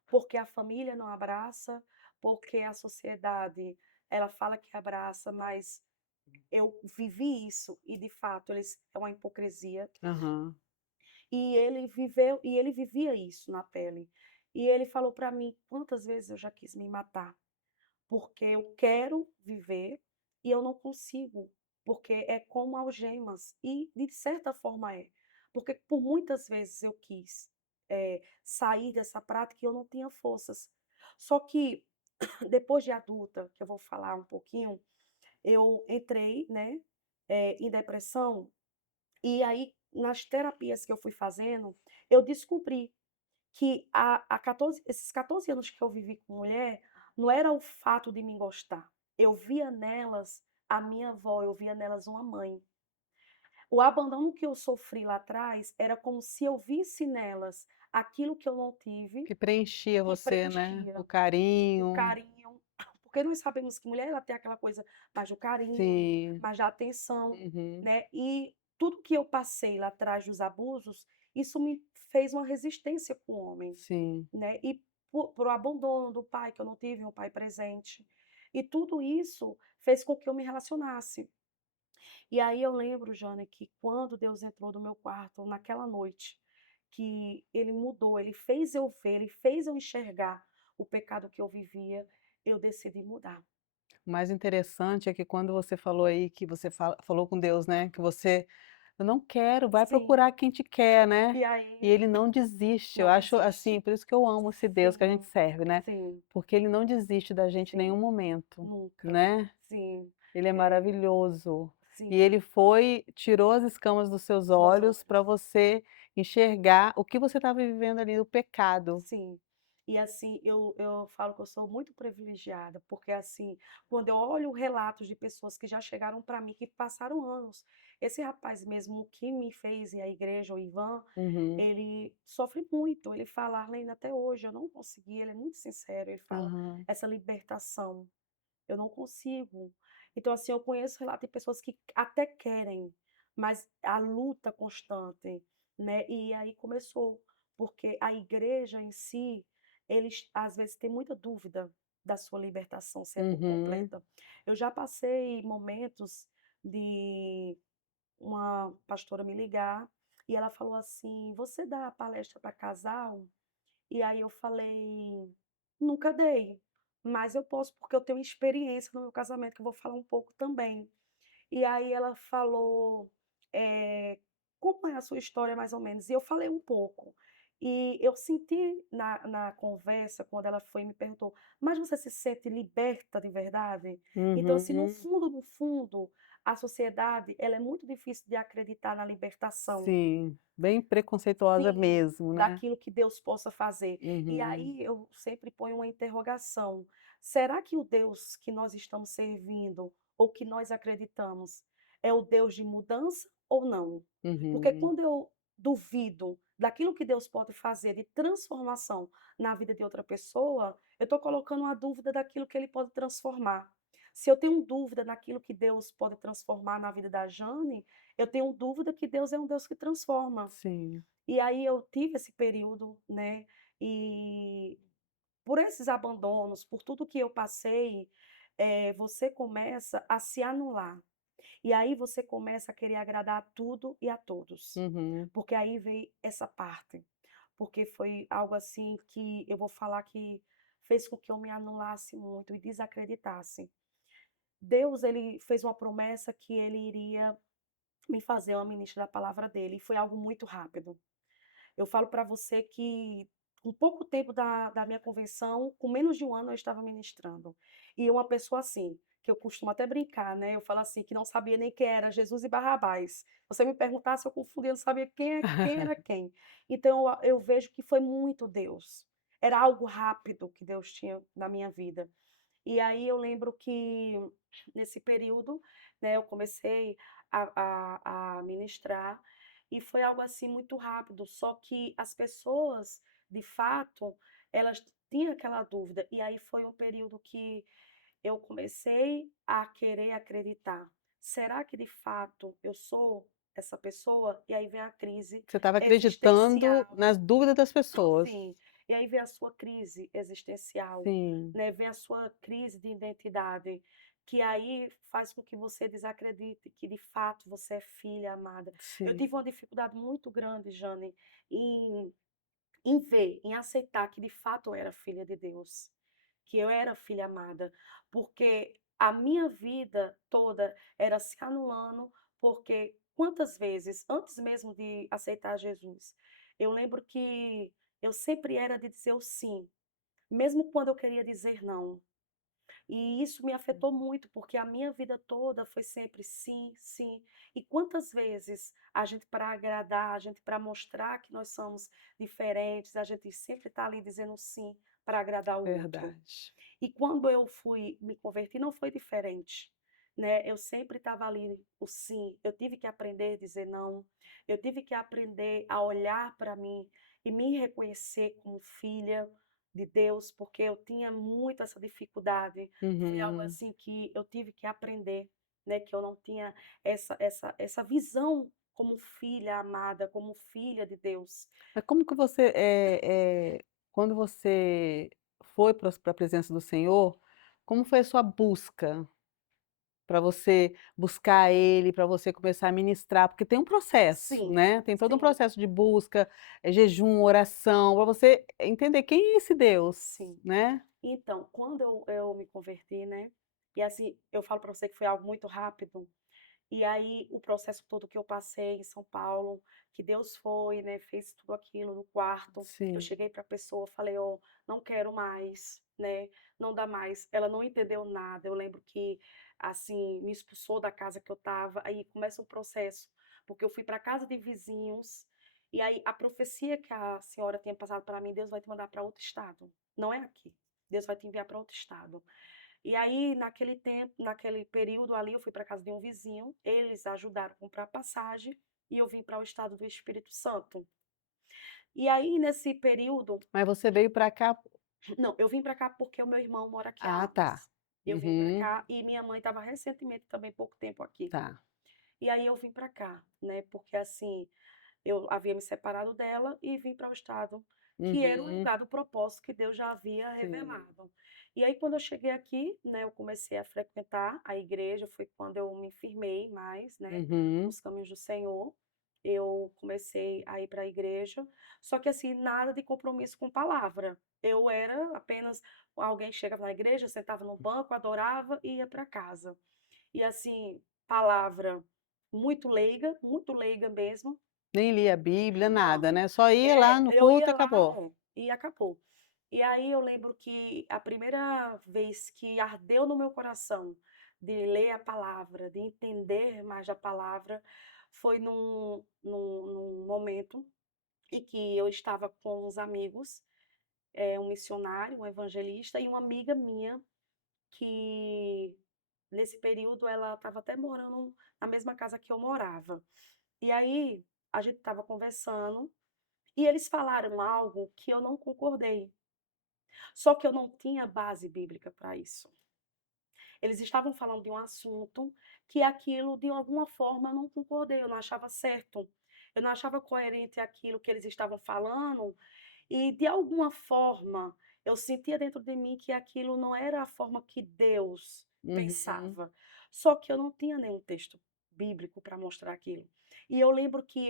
porque a família não abraça, porque a sociedade, ela fala que abraça, mas eu vivi isso e de fato eles é uma hipocrisia, Aham. e ele vivia isso na pele. E ele falou para mim: "Quantas vezes eu já quis me matar, porque eu quero viver e eu não consigo, porque é como algemas", e de certa forma é, porque por muitas vezes eu quis, sair dessa prática e eu não tinha forças. Só que depois de adulta, que eu vou falar um pouquinho, eu entrei, né, em depressão, e aí nas terapias que eu fui fazendo, eu descobri que há 14 esses 14 anos que eu vivi com mulher, não era o fato de me gostar, eu via nelas a minha avó, eu via nelas uma mãe. O abandono que eu sofri lá atrás era como se eu visse nelas aquilo que eu não tive, Que preenchia que você, né, o preenchia. O carinho. carinho, porque nós sabemos que mulher ela tem aquela coisa mais do carinho, Sim. mais da atenção, Uhum. né, e tudo que eu passei lá atrás dos abusos, isso me fez uma resistência com o homem, Sim. né, e por o abandono do pai, que eu não tive um pai presente, e tudo isso fez com que eu me relacionasse. E aí eu lembro, Jane, que quando Deus entrou no meu quarto naquela noite, que ele mudou, ele fez eu ver, ele fez eu enxergar o pecado que eu vivia, eu decidi mudar. O mais interessante é que quando você falou aí que você falou com Deus, né, que você: "Eu não quero, vai Sim, procurar quem te quer", né. e E aí ele não desiste, eu não acho, assim, desiste. por isso que eu amo esse Deus que a gente Sim, serve, né, sim, porque ele não desiste da gente em nenhum sim, momento, nunca. né. Sim, Ele é é, maravilhoso. E sim, ele foi, tirou as escamas dos seus os meus olhos para olhos. você enxergar o que você estava vivendo ali, o pecado. Sim. E assim, eu falo que eu sou muito privilegiada, porque assim, quando eu olho relatos de pessoas que já chegaram para mim, que passaram anos, esse rapaz mesmo que me fez ir à igreja, o Ivan, Uhum. ele sofre muito. Ele fala: "Arlene, até hoje eu não consegui", ele é muito sincero, ele fala: Aham. "Essa libertação, eu não consigo". Então, assim, eu conheço relato de pessoas que até querem, mas a luta constante, né. E aí começou, porque a igreja em si, eles às vezes têm muita dúvida da sua libertação sendo Uhum. completa. Eu já passei momentos de uma pastora me ligar e ela falou assim: "Você dá palestra para casal?" E aí eu falei: "Nunca dei, mas eu posso porque eu tenho experiência no meu casamento, que eu vou falar um pouco também". E aí ela falou, como é a sua história mais ou menos? E eu falei um pouco. E eu senti na conversa, quando ela foi e me perguntou: "Mas você se sente liberta de verdade?". Então, assim, no Uhum. fundo, no fundo, a sociedade, ela é muito difícil de acreditar na libertação. Sim, bem preconceituosa Sim, mesmo, né. daquilo que Deus possa fazer. E Uhum. aí eu sempre ponho uma interrogação: será que o Deus que nós estamos servindo, ou que nós acreditamos, é o Deus de mudança ou não? Porque Uhum. quando eu duvido daquilo que Deus pode fazer de transformação na vida de outra pessoa, eu estou colocando uma dúvida daquilo que Ele pode transformar. Se eu tenho dúvida naquilo que Deus pode transformar na vida da Jane, eu tenho dúvida que Deus é um Deus que transforma. Sim. E aí eu tive esse período, né, e por esses abandonos, por tudo que eu passei, você começa a se anular. E aí você começa a querer agradar a tudo e a todos. Uhum. Porque aí veio essa parte, porque foi algo assim que eu vou falar que fez com que eu me anulasse muito e desacreditasse. Deus, ele fez uma promessa que ele iria me fazer uma ministra da palavra dele, e foi algo muito rápido. Eu falo para você que, com pouco tempo da minha convenção, com menos de um ano eu estava ministrando. E uma pessoa assim, que eu costumo até brincar, né, eu falo assim, que não sabia nem quem era Jesus e Barrabás. Você me perguntasse, eu confundia, eu não sabia quem era quem. Então eu vejo que foi muito Deus. Era algo rápido que Deus tinha na minha vida. E aí eu lembro que nesse período, né, eu comecei a ministrar e foi algo assim muito rápido, só que as pessoas, de fato, elas tinham aquela dúvida. E aí foi um período que eu comecei a querer acreditar. Será que de fato eu sou essa pessoa? E aí vem a crise Você estava acreditando existencial. nas dúvidas das pessoas. Sim, e aí vem a sua crise existencial, Sim, né, vem a sua crise de identidade, que aí faz com que você desacredite que de fato você é filha amada. Eu sim. tive uma dificuldade muito grande, Jane, em em aceitar que de fato eu era filha de Deus, que eu era filha amada, porque a minha vida toda era se anulando, porque quantas vezes, antes mesmo de aceitar Jesus, eu lembro que eu sempre era de dizer o sim, mesmo quando eu queria dizer não. E isso me afetou muito, porque a minha vida toda foi sempre sim, sim. E quantas vezes a gente, para agradar, a gente, para mostrar que nós somos diferentes, a gente sempre está ali dizendo sim para agradar o outro. Verdade. E quando eu fui me converter, não foi diferente, né, eu sempre estava ali o sim, eu tive que aprender a dizer não, eu tive que aprender a olhar para mim e me reconhecer como filha de Deus, porque eu tinha muito essa dificuldade, foi algo Uhum. assim que eu tive que aprender, né, que eu não tinha essa visão como filha amada, como filha de Deus. Mas como que você, quando você foi para a presença do Senhor, como foi a sua busca? Para você buscar Ele, para você começar a ministrar, porque tem um processo, Sim, né, tem todo um sim, processo de busca, jejum, oração, para você entender quem é esse Deus, sim. né. Então, quando eu me converti, né, e assim, eu falo para você que foi algo muito rápido, e aí o processo todo que eu passei em São Paulo, que Deus foi, né, fez tudo aquilo no quarto, eu Sim. cheguei para a pessoa, falei: "Ó, não quero mais, né, não dá mais". Ela não entendeu nada, eu lembro que, assim, me expulsou da casa que eu estava, aí começa um processo, porque eu fui para casa de vizinhos, e aí a profecia que a senhora tinha passado para mim: "Deus vai te mandar para outro estado". não é aqui. Deus vai te enviar para outro estado. E aí, naquele tempo, naquele período ali, eu fui para casa de um vizinho, eles ajudaram a comprar passagem e eu vim para o estado do Espírito Santo. E aí, nesse período, Mas você veio para cá. não, eu vim para cá porque o meu irmão mora aqui há Ah, tá. anos. Eu vim para Uhum, cá e minha mãe estava recentemente também pouco tempo aqui. tá. E aí eu vim para cá, né? Porque assim, eu havia me separado dela e vim para o estado que era o Uhum, lugar do propósito que Deus já havia sim. revelado. E aí quando eu cheguei aqui, né, eu comecei a frequentar a igreja, foi quando eu me firmei mais, né, Uhum. nos caminhos do Senhor. Eu comecei a ir para a igreja, só que assim, nada de compromisso com palavra. Eu era apenas alguém que chegava na igreja, sentava no banco, adorava e ia para casa. E assim, palavra muito leiga mesmo. Nem li a Bíblia, nada, Não, né, só ia lá no eu culto e ia lá, acabou. e acabou. E aí eu lembro que a primeira vez que ardeu no meu coração de ler a palavra, de entender mais a palavra, foi num momento em que eu estava com uns amigos, um missionário, um evangelista e uma amiga minha que nesse período ela estava até morando na mesma casa que eu morava. E aí a gente estava conversando e eles falaram algo que eu não concordei. Só que eu não tinha base bíblica para isso. Eles estavam falando de um assunto que aquilo, de alguma forma, eu não concordei, eu não achava certo. Eu não achava coerente aquilo que eles estavam falando e, de alguma forma, eu sentia dentro de mim que aquilo não era a forma que Deus Uhum. pensava. Só que eu não tinha nenhum texto bíblico para mostrar aquilo. E eu lembro que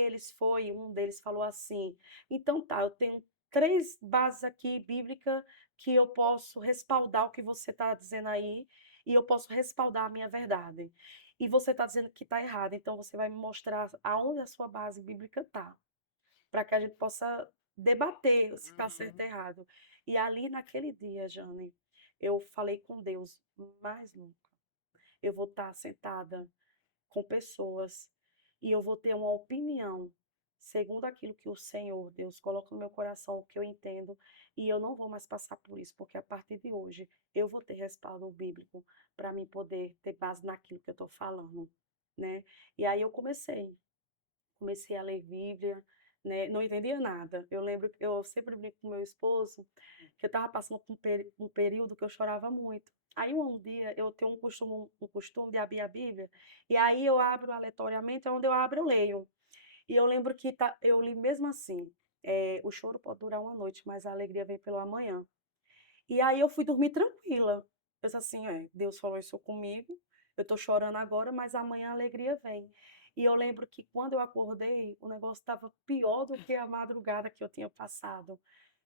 um deles falou assim: então tá, eu tenho três bases aqui bíblicas que eu posso respaldar o que você está dizendo aí, e eu posso respaldar a minha verdade. E você está dizendo que está errado, então você vai me mostrar aonde a sua base bíblica está para que a gente possa debater se está certo ou Uhum. errado. E ali naquele dia, Jane, eu falei com Deus, mais nunca. Eu vou estar sentada com pessoas e eu vou ter uma opinião segundo aquilo que o Senhor, Deus, coloca no meu coração, o que eu entendo, e eu não vou mais passar por isso, porque a partir de hoje eu vou ter respaldo bíblico para mim poder ter base naquilo que eu estou falando, né? E aí eu comecei a ler Bíblia, né? Não entendia nada. Eu lembro que eu sempre brinco com meu esposo que eu estava passando por um período que eu chorava muito. Aí um dia eu tenho um costume de abrir a Bíblia, e aí eu abro aleatoriamente, onde eu abro eu leio. E eu lembro que eu li mesmo assim, o choro pode durar uma noite, mas a alegria vem pela manhã. E aí eu fui dormir tranquila. Eu disse assim, Deus falou isso comigo, eu tô chorando agora, mas amanhã a alegria vem. E eu lembro que quando eu acordei, o negócio estava pior do que a madrugada que eu tinha passado.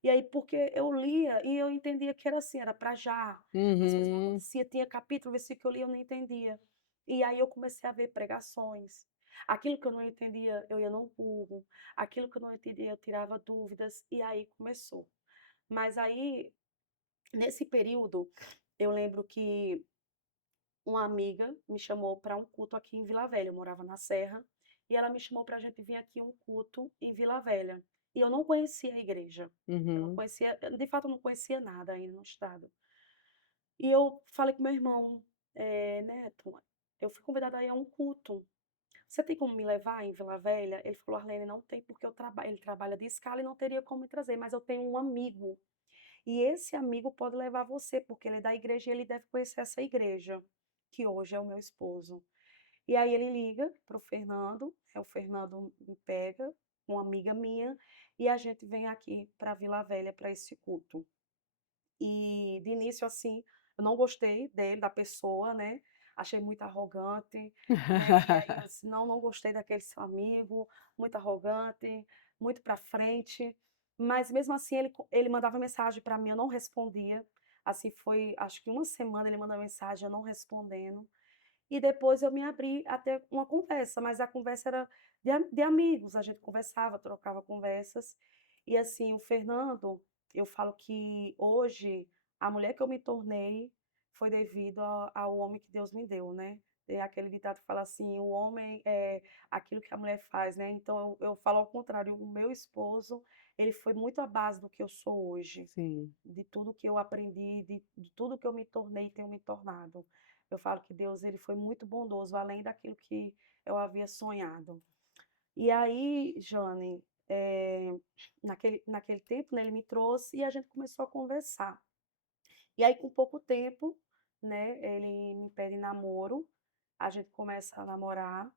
E aí, porque eu lia e eu entendia que era assim, era para já. As coisas não Uhum. aconteciam, tinha capítulo, versículo que eu lia, eu não entendia. E aí eu comecei a ver pregações. Aquilo que eu não entendia, eu ia no Google. Aquilo que eu não entendia, eu tirava dúvidas. E aí começou. Mas aí nesse período, eu lembro que uma amiga me chamou para um culto aqui em Vila Velha. Eu morava na Serra e ela me chamou para a gente vir aqui um culto em Vila Velha. E eu não conhecia a igreja. Eu não Uhum. conhecia, de fato, eu não conhecia nada ainda no estado. E eu falei com meu irmão, Neto, eu fui convidada aí a um culto. Você tem como me levar em Vila Velha? Ele falou, Arlene, não tem porque ele trabalha de escala e não teria como me trazer, mas eu tenho um amigo e esse amigo pode levar você, porque ele é da igreja e ele deve conhecer essa igreja, que hoje é o meu esposo. E aí ele liga para o Fernando me pega, uma amiga minha, e a gente vem aqui para Vila Velha para esse culto. E de início, assim, eu não gostei dele, da pessoa, né? Achei muito arrogante, né? E aí eu disse, não, não gostei daquele seu amigo, muito arrogante, muito pra frente. Mas mesmo assim, ele mandava mensagem pra mim, eu não respondia. Assim foi, acho que uma semana ele mandou mensagem, eu não respondendo. E depois eu me abri a ter uma conversa, mas a conversa era de amigos, a gente conversava, trocava conversas. E assim, o Fernando, eu falo que hoje a mulher que eu me tornei foi devido ao homem que Deus me deu, né. Tem aquele ditado que fala assim: "O homem é aquilo que a mulher faz", né, então eu falo ao contrário, o meu esposo, ele foi muito a base do que eu sou hoje, Sim, de tudo que eu aprendi, de tudo que eu me tornei e tenho me tornado. Eu falo que Deus, ele foi muito bondoso, além daquilo que eu havia sonhado. E aí, Jane, naquele tempo, né, ele me trouxe e a gente começou a conversar. E aí, com pouco tempo, né, ele me pede namoro, a gente começa a namorar,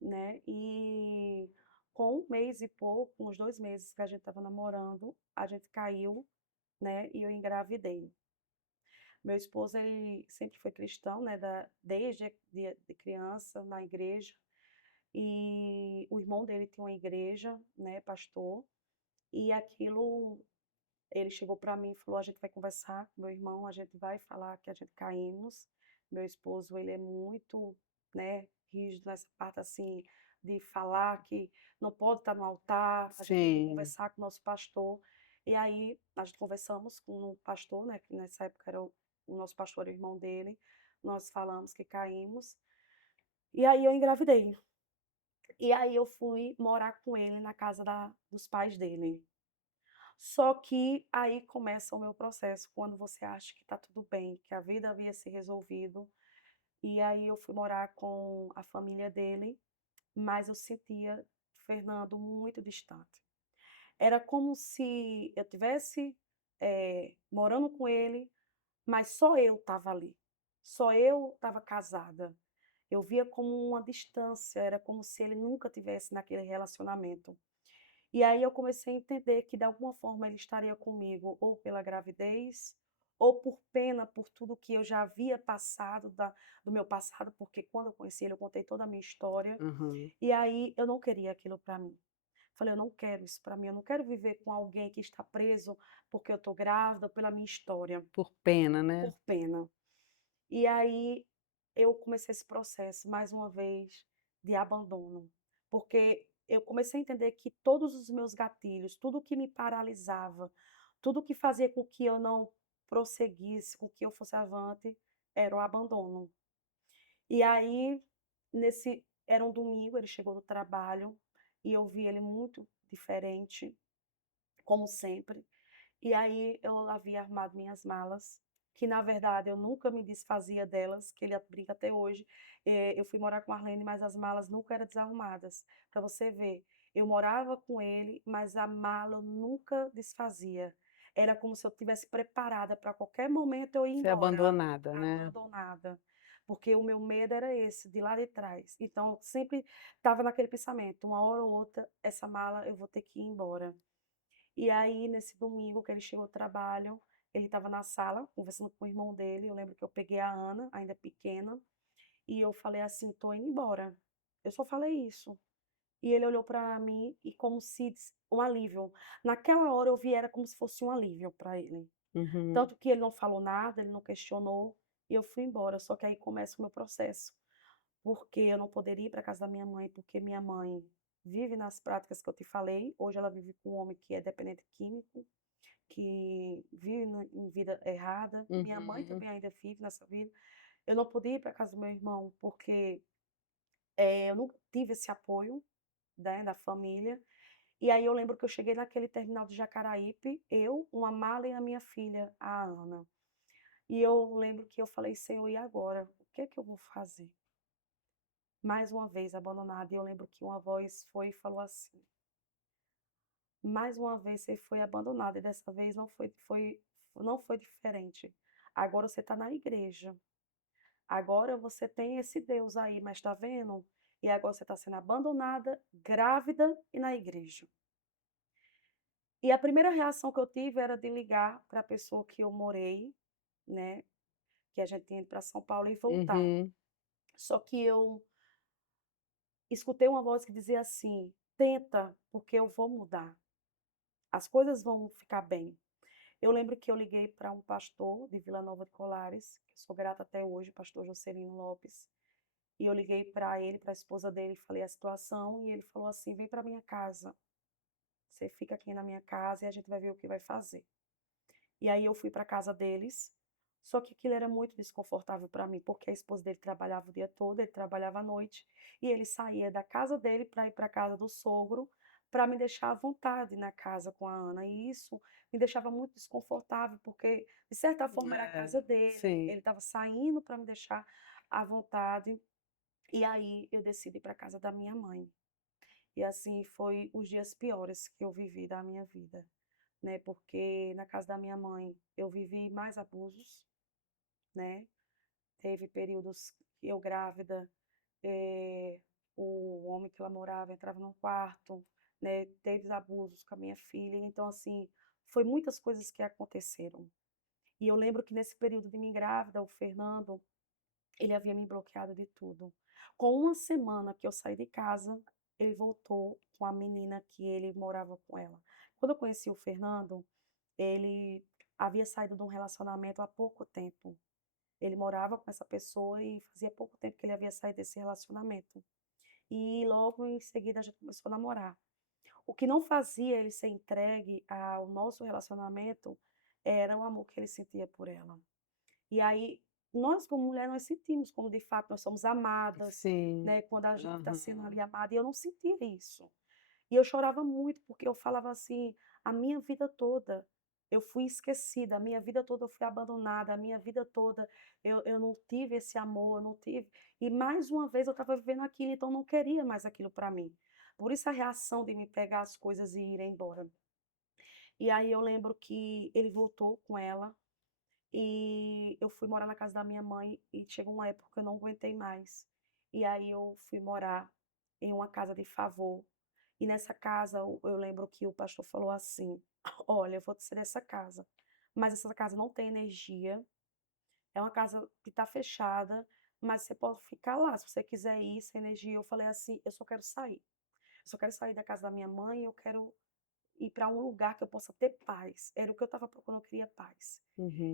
né, e com 1 mês e pouco, uns 2 meses que a gente estava namorando, a gente caiu, né, e eu engravidei. Meu esposo, ele sempre foi cristão, né, desde de criança na igreja, e o irmão dele tinha uma igreja, né, pastor, e aquilo ele chegou para mim e falou: "A gente vai conversar com meu irmão, a gente vai falar que a gente caímos". Meu esposo, ele é muito, né, rígido nessa parte, assim, de falar que não pode estar no altar, a gente tem que sim. conversar com o nosso pastor. E aí, a gente conversamos com o pastor, né, que nessa época era o nosso pastor era o irmão dele, nós falamos que caímos, e aí eu engravidei. E aí eu fui morar com ele na casa dos pais dele. Só que aí começa o meu processo, quando você acha que está tudo bem, que a vida havia se resolvido, e aí eu fui morar com a família dele, mas eu sentia Fernando muito distante. Era como se eu tivesse, morando com ele, mas só eu estava ali, só eu estava casada. Eu via como uma distância, era como se ele nunca tivesse naquele relacionamento. E aí eu comecei a entender que de alguma forma ele estaria comigo ou pela gravidez, ou por pena por tudo que eu já havia passado do meu passado, porque quando eu conheci ele eu contei toda a minha história, Aham. e aí eu não queria aquilo para mim. Falei: "Eu não quero isso para mim, eu não quero viver com alguém que está preso porque eu estou grávida, pela minha história, Por pena, né. por pena". E aí eu comecei esse processo, mais uma vez, de abandono, porque eu comecei a entender que todos os meus gatilhos, tudo que me paralisava, tudo que fazia com que eu não prosseguisse, com que eu fosse avante, era o abandono. E aí, era um domingo, ele chegou do trabalho e eu vi ele muito diferente, como sempre. E aí eu havia arrumado minhas malas, que na verdade eu nunca me desfazia delas, que ele brinca até hoje. Eu fui morar com a Arlene, mas as malas nunca eram desarrumadas. Para você ver, eu morava com ele, mas a mala eu nunca desfazia. Era como se eu tivesse preparada para qualquer momento eu ir Ser embora, abandonada, né. abandonada. Porque o meu medo era esse, de lá de trás. Então eu sempre estava naquele pensamento, uma hora ou outra, essa mala eu vou ter que ir embora. E aí, nesse domingo que ele chegou do trabalho, ele estava na sala conversando com o irmão dele. Eu lembro que eu peguei a Ana, ainda pequena, e eu falei assim: "Tô indo embora". Eu só falei isso. E ele olhou para mim e como se um alívio. Naquela hora eu vi, era como se fosse um alívio para ele. Uhum. Tanto que ele não falou nada, ele não questionou, e eu fui embora. Só que aí começa o meu processo, porque eu não poderia ir para casa da minha mãe, porque minha mãe vive nas práticas que eu te falei. Hoje ela vive com um homem que é dependente químico, que vive em vida errada. Minha mãe Uhum. também ainda vive nessa vida. Eu não podia ir para casa do meu irmão, porque eu nunca tive esse apoio, né, da família. E aí eu lembro que eu cheguei naquele terminal de Jacaraípe, eu, uma mala e a minha filha, a Ana. E eu lembro que eu falei: "Senhor, e agora? O que é que eu vou fazer?". Mais uma vez abandonada, e eu lembro que uma voz foi e falou assim: "Mais uma vez você foi abandonada, e dessa vez não foi diferente. Agora você está na igreja, agora você tem esse Deus aí, mas está vendo? E agora você está sendo abandonada, grávida e na igreja". E a primeira reação que eu tive era de ligar para a pessoa que eu morei, né, que a gente tinha ido para São Paulo e voltar. Uhum. Só que eu escutei uma voz que dizia assim: "Tenta, porque eu vou mudar. As coisas vão ficar bem". Eu lembro que eu liguei para um pastor de Vila Nova de Colares, que eu sou grata até hoje, pastor Jocelino Lopes, e eu liguei para ele, para a esposa dele, e falei a situação, e ele falou assim: "Vem para minha casa, você fica aqui na minha casa e a gente vai ver o que vai fazer". E aí eu fui para casa deles, Só que aquilo era muito desconfortável para mim, porque a esposa dele trabalhava o dia todo, ele trabalhava à noite, e ele saía da casa dele para ir para a casa do sogro, para me deixar à vontade na casa com a Ana. E isso me deixava muito desconfortável, porque de certa forma era a É, casa dele, sim. ele estava saindo para me deixar à vontade. E aí eu decidi ir para a casa da minha mãe. E assim foi os dias piores que eu vivi da minha vida, né? Porque na casa da minha mãe eu vivi mais abusos, né? Teve períodos que eu grávida, eh, o homem que ela morava entrava num quarto, né, teve abusos com a minha filha, então assim, foi muitas coisas que aconteceram. E eu lembro que nesse período de mim grávida, o Fernando, ele havia me bloqueado de tudo. Com uma semana que eu saí de casa, ele voltou com a menina que ele morava com ela. Quando eu conheci o Fernando, ele havia saído de um relacionamento há pouco tempo. Ele morava com essa pessoa e fazia pouco tempo que ele havia saído desse relacionamento. E logo em seguida a gente começou a namorar. O que não fazia ele ser entregue ao nosso relacionamento era o amor que ele sentia por ela. E aí, nós como mulher, nós sentimos como de fato nós somos amadas, Sim. né, quando a gente está sendo ali Aham. amada, e eu não sentia isso. E eu chorava muito, porque eu falava assim: "A minha vida toda eu fui esquecida, a minha vida toda eu fui abandonada, a minha vida toda eu não tive esse amor, eu não tive". E mais uma vez eu estava vivendo aquilo, então eu não queria mais aquilo para mim. Por isso a reação de me pegar as coisas e ir embora. E aí eu lembro que ele voltou com ela, e eu fui morar na casa da minha mãe e chegou uma época que eu não aguentei mais. E aí eu fui morar em uma casa de favor. E nessa casa eu lembro que o pastor falou assim: "Olha, eu vou te ceder essa casa, mas essa casa não tem energia, é uma casa que está fechada, mas você pode ficar lá, se você quiser ir sem energia". Eu falei assim: "Eu só quero sair. Eu só quero sair da casa da minha mãe, eu quero ir para um lugar que eu possa ter paz". Era o que eu estava procurando, eu queria paz.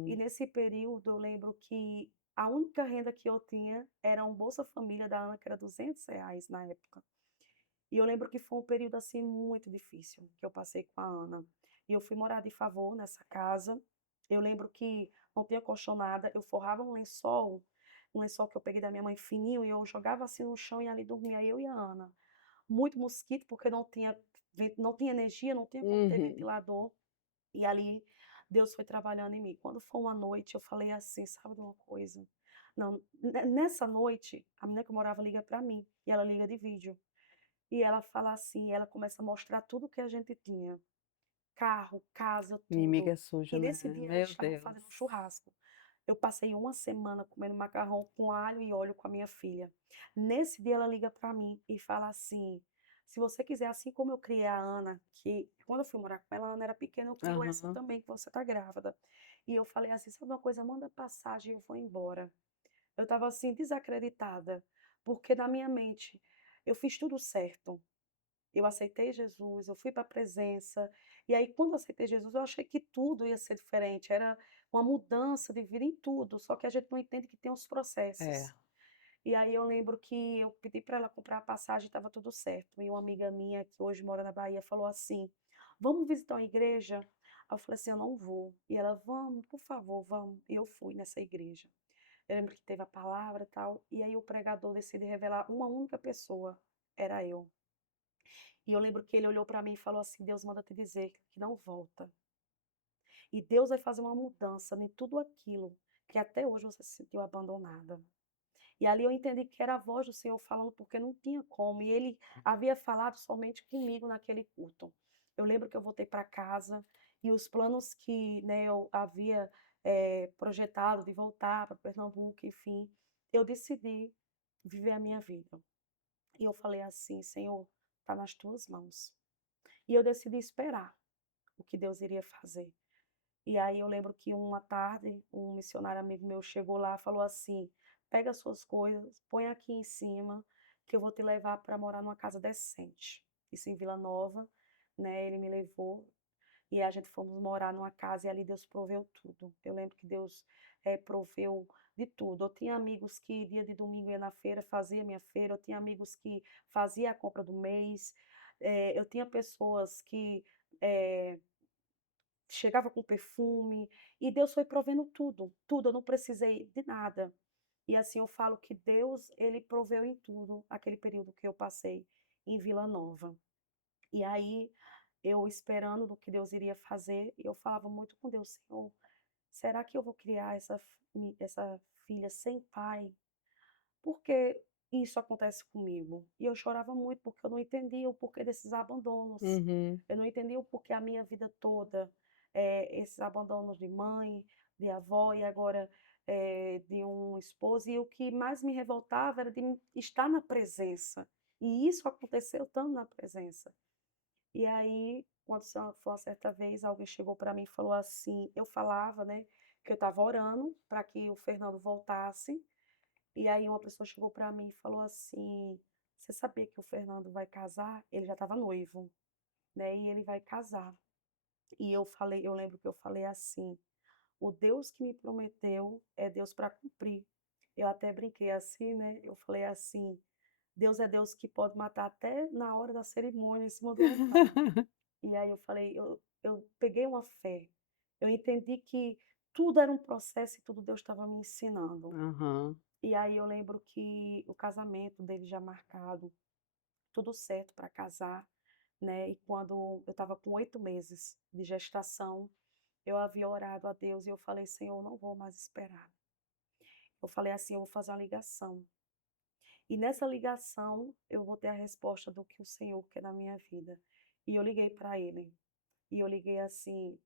E Uhum. nesse período eu lembro que a única renda que eu tinha era um Bolsa Família da Ana, que era R$ 200 na época. E eu lembro que foi um período, assim, muito difícil que eu passei com a Ana. E eu fui morar de favor nessa casa. Eu lembro que não tinha colchão, nada, eu forrava um lençol que eu peguei da minha mãe fininho, e eu jogava assim no chão e ali dormia eu e a Ana. Muito mosquito, porque não tinha energia, não tinha como ter Uhum. ventilador. E ali Deus foi trabalhando em mim. Quando foi uma noite, eu falei assim: "Sabe de uma coisa? Não", nessa noite, a menina que eu morava liga para mim, e ela liga de vídeo. E ela fala assim, ela começa a mostrar tudo que a gente tinha, carro, casa, Inimiga tudo. é suja, E né. nesse dia eles Meu estavam fazendo um Deus. churrasco. Eu passei uma semana comendo macarrão com alho e óleo com a minha filha. Nesse dia ela liga para mim e fala assim: "Se você quiser, assim como eu criei a Ana", que quando eu fui morar com ela, a Ana era pequena, eu crio essa Aham. também que você tá grávida. E eu falei assim: "Sabe uma coisa? Manda passagem e eu vou embora". Eu estava assim desacreditada, porque na minha mente eu fiz tudo certo. Eu aceitei Jesus, eu fui para a presença, e aí quando eu aceitei Jesus, eu achei que tudo ia ser diferente, era uma mudança de vida em tudo, só que a gente não entende que tem os É. processos. E aí eu lembro que eu pedi para ela comprar a passagem, estava tudo certo, e uma amiga minha que hoje mora na Bahia falou assim: "Vamos visitar uma igreja?". Aí eu falei assim: "Eu não vou". E ela: "Vamos, por favor, vamos". E eu fui nessa igreja. Eu lembro que teve a palavra, e tal, e aí o pregador decide revelar uma única pessoa, era eu. E eu lembro que ele olhou para mim e falou assim: "Deus manda te dizer que não volta. E Deus vai fazer uma mudança em tudo aquilo que até hoje você se sentiu abandonada". E ali eu entendi que era a voz do Senhor falando, porque não tinha como, e ele havia falado somente comigo naquele culto. Eu lembro que eu voltei para casa e os planos que, né, eu havia, projetado de voltar para Pernambuco, enfim, eu decidi viver a minha vida. E eu falei assim: "Senhor, está nas tuas mãos". E eu decidi esperar o que Deus iria fazer. E aí eu lembro que uma tarde, um missionário amigo meu chegou lá e falou assim: "Pega as suas coisas, põe aqui em cima, que eu vou te levar para morar numa casa decente". Isso em Vila Nova, né, ele me levou e a gente fomos morar numa casa e ali Deus proveu tudo. Eu lembro que Deus, proveu de tudo. Eu tinha amigos que dia de domingo ia na feira, fazia minha feira, eu tinha amigos que fazia a compra do mês, eu tinha pessoas que, eh chegava com perfume, e Deus foi provendo tudo, tudo, eu não precisei de nada. E assim, eu falo que Deus, ele proveu em tudo, aquele período que eu passei em Vila Nova. E aí, eu esperando do que Deus iria fazer, e eu falava muito com Deus: "Senhor, será que eu vou criar essa filha sem pai? Por que isso acontece comigo?". E eu chorava muito, porque eu não entendia o porquê desses abandonos. Uhum. Eu não entendia o porquê a minha vida toda, esses abandonos de mãe, de avó e agora, de um esposo. E o que mais me revoltava era de estar na presença. E isso aconteceu estando na presença. E aí, quando foi uma certa vez, alguém chegou para mim e falou assim, eu falava, né, que eu estava orando para que o Fernando voltasse, e aí uma pessoa chegou para mim e falou assim: "Você sabia que o Fernando vai casar?". Ele já estava noivo, né, e ele vai casar. E eu lembro que eu falei assim: "O Deus que me prometeu é Deus para cumprir". Eu até brinquei assim, né, eu falei assim: "Deus é Deus que pode matar até na hora da cerimônia, em cima do altar". E aí eu falei, eu peguei uma fé, eu entendi que tudo era um processo e tudo Deus estava me ensinando. Aham. E aí eu lembro que o casamento dele já marcado, tudo certo para casar, né, e quando eu estava com 8 meses de gestação, eu havia orado a Deus e eu falei: "Senhor, eu não vou mais esperar". Eu falei assim: "Eu vou fazer uma ligação, e nessa ligação eu vou ter a resposta do que o Senhor quer na minha vida". E eu liguei para ele, e eu liguei assim,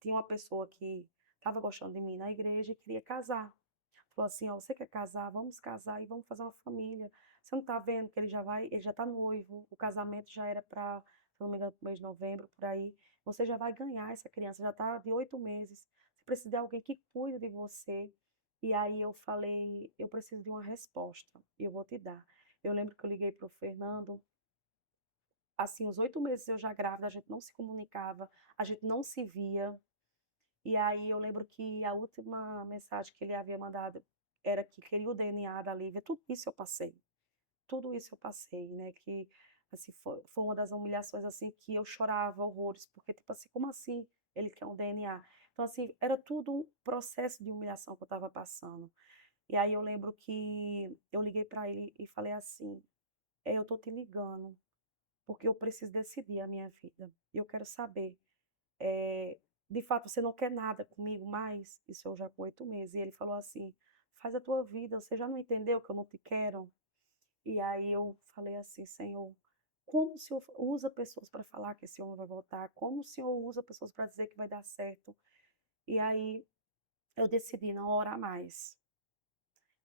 tinha uma pessoa que estava gostando de mim na igreja e queria casar. Falou assim: "Ó, você quer casar? Vamos casar e vamos fazer uma família. Você não está vendo que ele já está noivo, o casamento já era para, se não me engano, para o mês de novembro, por aí. Você já vai ganhar essa criança, já está de 8 meses. Você precisa de alguém que cuide de você". E aí eu falei: "Eu preciso de uma resposta e eu vou te dar". Eu lembro que eu liguei para o Fernando, assim, os 8 meses eu já grávida, a gente não se comunicava, a gente não se via. E aí eu lembro que a última mensagem que ele havia mandado era que queria o DNA da Lívia, tudo isso eu passei, né, que, assim, foi uma das humilhações, assim, que eu chorava horrores, porque, tipo assim, como assim ele quer um DNA? Então, assim, era tudo um processo de humilhação que eu estava passando. E aí eu lembro que eu liguei para ele e falei assim: eu tô te ligando, porque eu preciso decidir a minha vida, e eu quero saber, de fato, você não quer nada comigo mais? Isso eu já com 8 meses. E ele falou assim: "Faz a tua vida, você já não entendeu que eu não te quero?". E aí eu falei assim: "Senhor, como o Senhor usa pessoas para falar que esse homem vai voltar? Como o Senhor usa pessoas para dizer que vai dar certo?". E aí eu decidi não orar mais.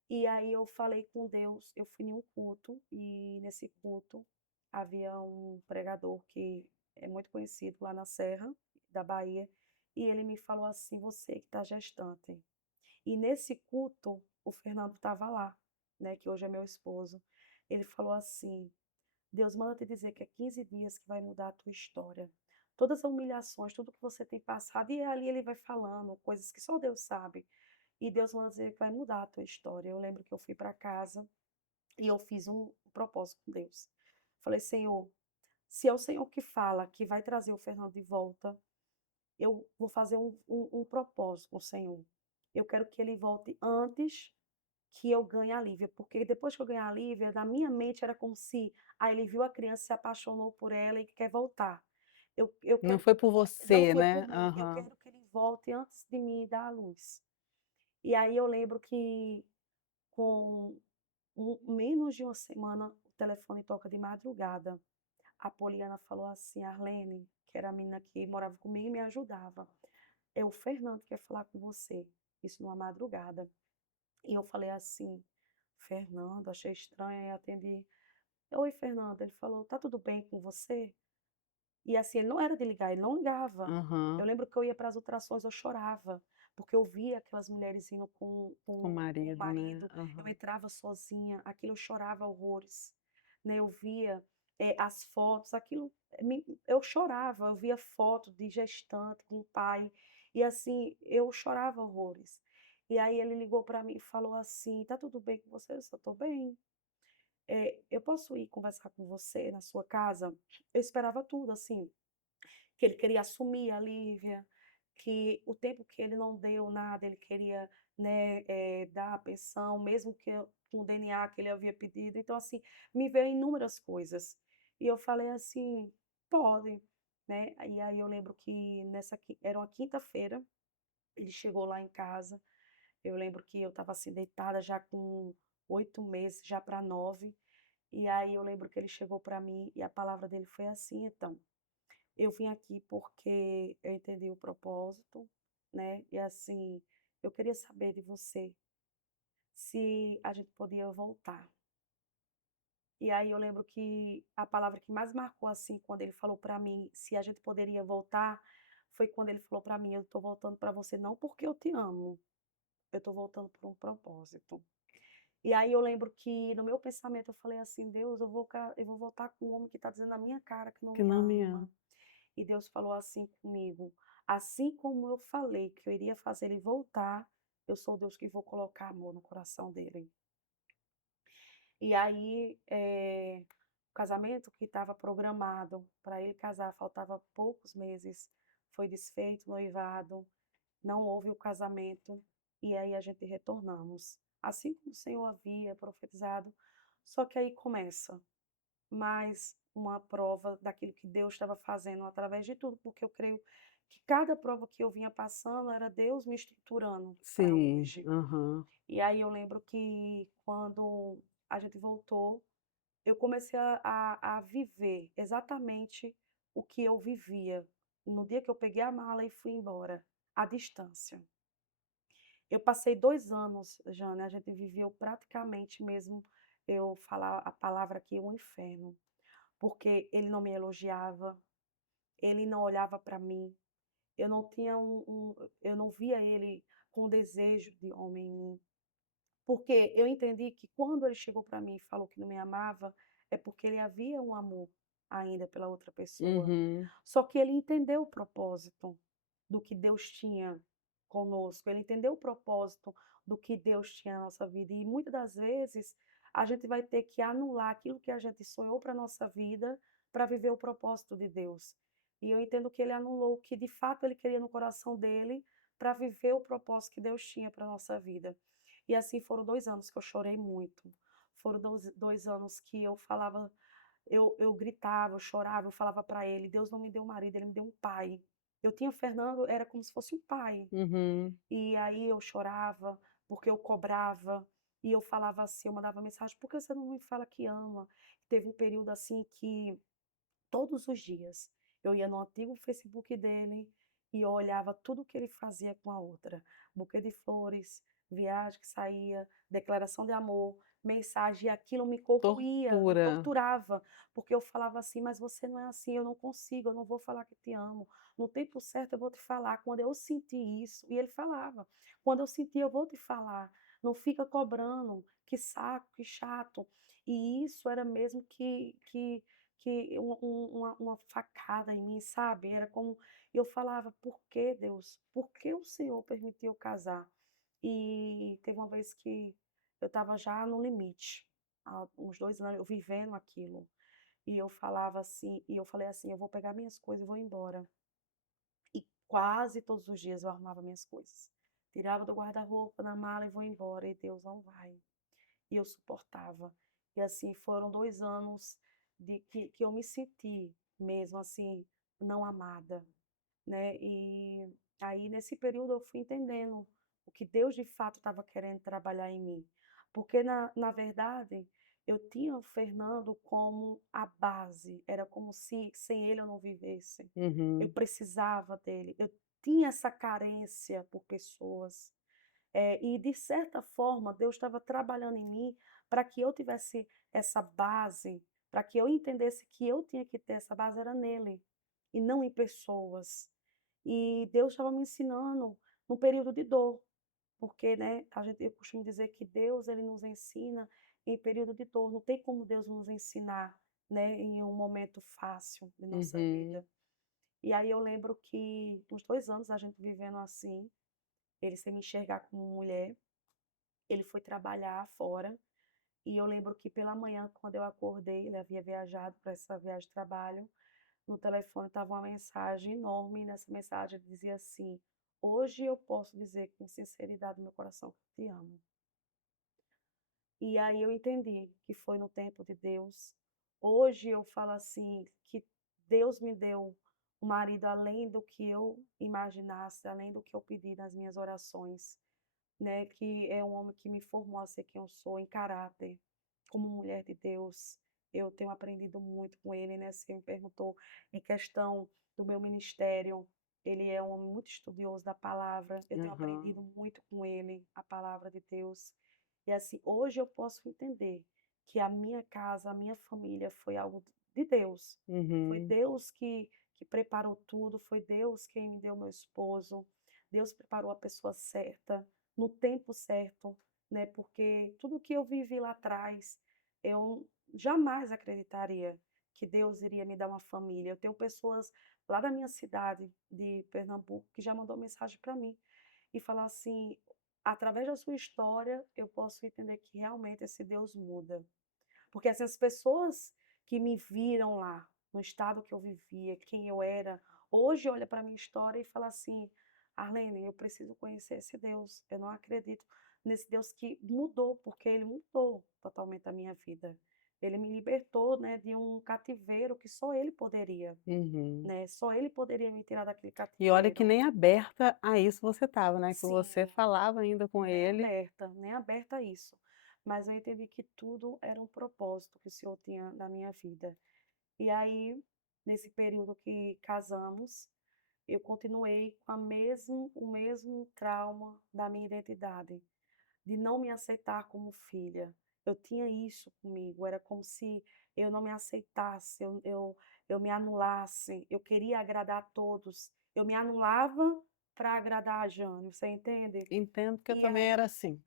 E aí eu falei com Deus, eu fui em um culto, e nesse culto havia um pregador que é muito conhecido lá na serra da Bahia, e ele me falou assim: "Você que está gestante". E nesse culto, o Fernando estava lá, né, que hoje é meu esposo. Ele falou assim: "Deus manda te dizer que é 15 dias que vai mudar a tua história. Todas as humilhações, tudo que você tem passado", e ali ele vai falando coisas que só Deus sabe. E Deus manda dizer que vai mudar a tua história. Eu lembro que eu fui para casa e eu fiz um propósito com Deus. Falei: "Senhor, se é o Senhor que fala que vai trazer o Fernando de volta, eu vou fazer um propósito com o Senhor. Eu quero que ele volte antes que eu ganhe a Lívia", porque depois que eu ganhar a Lívia, na minha mente era como se, ele viu a criança, se apaixonou por ela e quer voltar. Eu Não quero foi por não você, foi por né? mim, eu Aham. quero que ele volte antes de mim dar à luz. E aí eu lembro que com menos de uma semana, o telefone toca de madrugada. A Poliana falou assim: "Arlene", que era a menina que morava comigo e me ajudava, "é o Fernando que quer falar com você", isso numa madrugada. E eu falei assim: "Fernando", achei estranho, aí atendi: "Oi, Fernando", ele falou: "Tá tudo bem com você?". E assim, ele não era de ligar, ele não ligava. Eu Aham. lembro que eu ia para as ultrassons, eu chorava, porque eu via aquelas mulheres indo Com o com o marido, né? marido, eu Aham. entrava sozinha, aquilo eu chorava horrores, né, eu via, as fotos, aquilo eu chorava, eu via foto de gestante com o pai, e assim, eu chorava horrores. E aí ele ligou para mim e falou assim: "Tá tudo bem com você?". Eu disse: "Eu estou bem". "Eu posso ir conversar com você na sua casa?". Eu esperava tudo, assim, que ele queria assumir a Lívia, que o tempo que ele não deu nada, ele queria, né, dar a pensão, mesmo que com o DNA que ele havia pedido. Então, assim, me veio inúmeras coisas. E eu falei assim: "Pode", né. E aí eu lembro que era uma quinta-feira, ele chegou lá em casa, eu lembro que eu estava, assim, deitada já com 8 meses, já para 9. E aí eu lembro que ele chegou para mim e a palavra dele foi assim: "Então, eu vim aqui porque eu entendi o propósito, né, e assim, eu queria saber de você se a gente podia voltar". E aí eu lembro que a palavra que mais marcou, assim, quando ele falou para mim se a gente poderia voltar, foi quando ele falou para mim: "Eu tô voltando para você não porque eu te amo, eu tô voltando por um propósito". E aí eu lembro que no meu pensamento eu falei assim: "Deus, eu vou voltar com um homem que está dizendo na minha cara que não Que me não me ama. ama". E Deus falou assim comigo: "Assim como eu falei que eu iria fazer ele voltar, eu sou o Deus que vou colocar amor no coração dele". E aí, o casamento que estava programado para ele casar, faltava poucos meses, foi desfeito o noivado, não houve o casamento, e aí a gente retornamos, assim como o Senhor havia profetizado. Só que aí começa mais uma prova daquilo que Deus estava fazendo através de tudo, porque eu creio que cada prova que eu vinha passando era Deus me estruturando para Sim, hoje. aham. E aí eu lembro que quando a gente voltou, eu comecei a viver exatamente o que eu vivia no dia que eu peguei a mala e fui embora, à distância. Eu passei 2 anos, Jane, a gente viveu praticamente mesmo, eu falar a palavra aqui, um inferno. Porque ele não me elogiava, ele não olhava para mim, eu não tinha eu não via ele com desejo de homem em mim. Porque eu entendi que quando ele chegou para mim e falou que não me amava, é porque ele havia um amor ainda pela outra pessoa. Uhum, Só que ele entendeu o propósito do que Deus tinha conosco, ele entendeu o propósito do que Deus tinha na nossa vida. E muitas das vezes a gente vai ter que anular aquilo que a gente sonhou para a nossa vida para viver o propósito de Deus. E eu entendo que ele anulou o que de fato ele queria no coração dele para viver o propósito que Deus tinha para a nossa vida. E assim foram 2 anos que eu chorei muito. Foram 2 anos que eu falava, eu gritava, eu chorava, eu falava para ele: "Deus não me deu um marido, ele me deu um pai". Eu tinha o Fernando, era como se fosse um pai. uhum. E aí eu chorava, porque eu cobrava, e eu falava assim, eu mandava mensagem: "Por que você não me fala que ama?". Teve um período assim que todos os dias eu ia no antigo Facebook dele e eu olhava tudo que ele fazia com a outra, buquê de flores, viagem que saía, declaração de amor, mensagem, e aquilo me corroía, me Tortura. torturava, porque eu falava assim: "Mas você não é assim, eu não consigo, eu não vou falar que te amo, no tempo certo eu vou te falar, quando eu sentir isso", e ele falava: "Quando eu sentir eu vou te falar, não fica cobrando, que saco, que chato". E isso era mesmo que uma facada em mim, sabe, era como eu falava: "Por que Deus? Por que o Senhor permitiu eu casar?". E teve uma vez que eu estava já no limite, há uns 2 anos eu vivendo aquilo, e eu falava assim e eu falei assim: "Eu vou pegar minhas coisas e vou embora". E quase todos os dias eu arrumava minhas coisas, tirava do guarda-roupa, na mala e vou embora, e Deus: "Não vai". E eu suportava. E assim, foram 2 anos de que eu me senti mesmo, assim, não amada, né. E aí nesse período eu fui entendendo o que Deus de fato estava querendo trabalhar em mim. Porque na verdade, eu tinha o Fernando como a base, era como se sem ele eu não vivesse. Eu Uhum, precisava dele, eu tinha essa carência por pessoas. E de certa forma, Deus estava trabalhando em mim para que eu tivesse essa base, para que eu entendesse que eu tinha que ter essa base era nele, e não em pessoas. E Deus estava me ensinando num período de dor, porque, né, eu costumo dizer que Deus ele nos ensina em período de dor, não tem como Deus nos ensinar, né, em um momento fácil de nossa uhum. vida. E aí eu lembro que uns 2 anos a gente vivendo assim, ele sem me enxergar como mulher, ele foi trabalhar fora, e eu lembro que pela manhã, quando eu acordei, ele havia viajado para essa viagem de trabalho, no telefone estava uma mensagem enorme, e nessa mensagem dizia assim: "Hoje eu posso dizer com sinceridade no meu coração que eu te amo". E aí eu entendi que foi no tempo de Deus. Hoje eu falo assim, que Deus me deu um marido além do que eu imaginasse, além do que eu pedi nas minhas orações, né, que é um homem que me formou a ser quem eu sou em caráter, como mulher de Deus. Eu tenho aprendido muito com ele, né, você me perguntou em questão do meu ministério, ele é um homem muito estudioso da palavra, eu tenho Aham. aprendido muito com ele a palavra de Deus. E assim, hoje eu posso entender que a minha casa, a minha família foi algo de Deus. Foi Uhum. Deus que preparou tudo, foi Deus quem me deu meu esposo, Deus preparou a pessoa certa, no tempo certo, né, porque tudo que eu vivi lá atrás, eu jamais acreditaria que Deus iria me dar uma família. Eu tenho pessoas lá da minha cidade, de Pernambuco, que já mandou mensagem para mim e falar assim: através da sua história, eu posso entender que realmente esse Deus muda. Porque essas pessoas que me viram lá, no estado que eu vivia, quem eu era, hoje olha para a minha história e fala assim: "Arlene, eu preciso conhecer esse Deus. Eu não acredito nesse Deus que mudou", porque ele mudou totalmente a minha vida. Ele me libertou, né, de um cativeiro que só ele poderia, Uhum. né, só ele poderia me tirar daquele E olha que cativeiro. nem aberta a isso você estava, né, que você Sim. falava ainda com ele. Nem aberta a isso. Mas eu entendi que tudo era um propósito que o Senhor tinha na minha vida. E aí, nesse período que casamos, eu continuei com o mesmo trauma da minha identidade, de não me aceitar como filha. Eu tinha isso comigo, era como se eu não me aceitasse, eu me anulasse, eu queria agradar a todos. Eu me anulava para agradar a Jane, você entende? Entendo que eu E também era assim.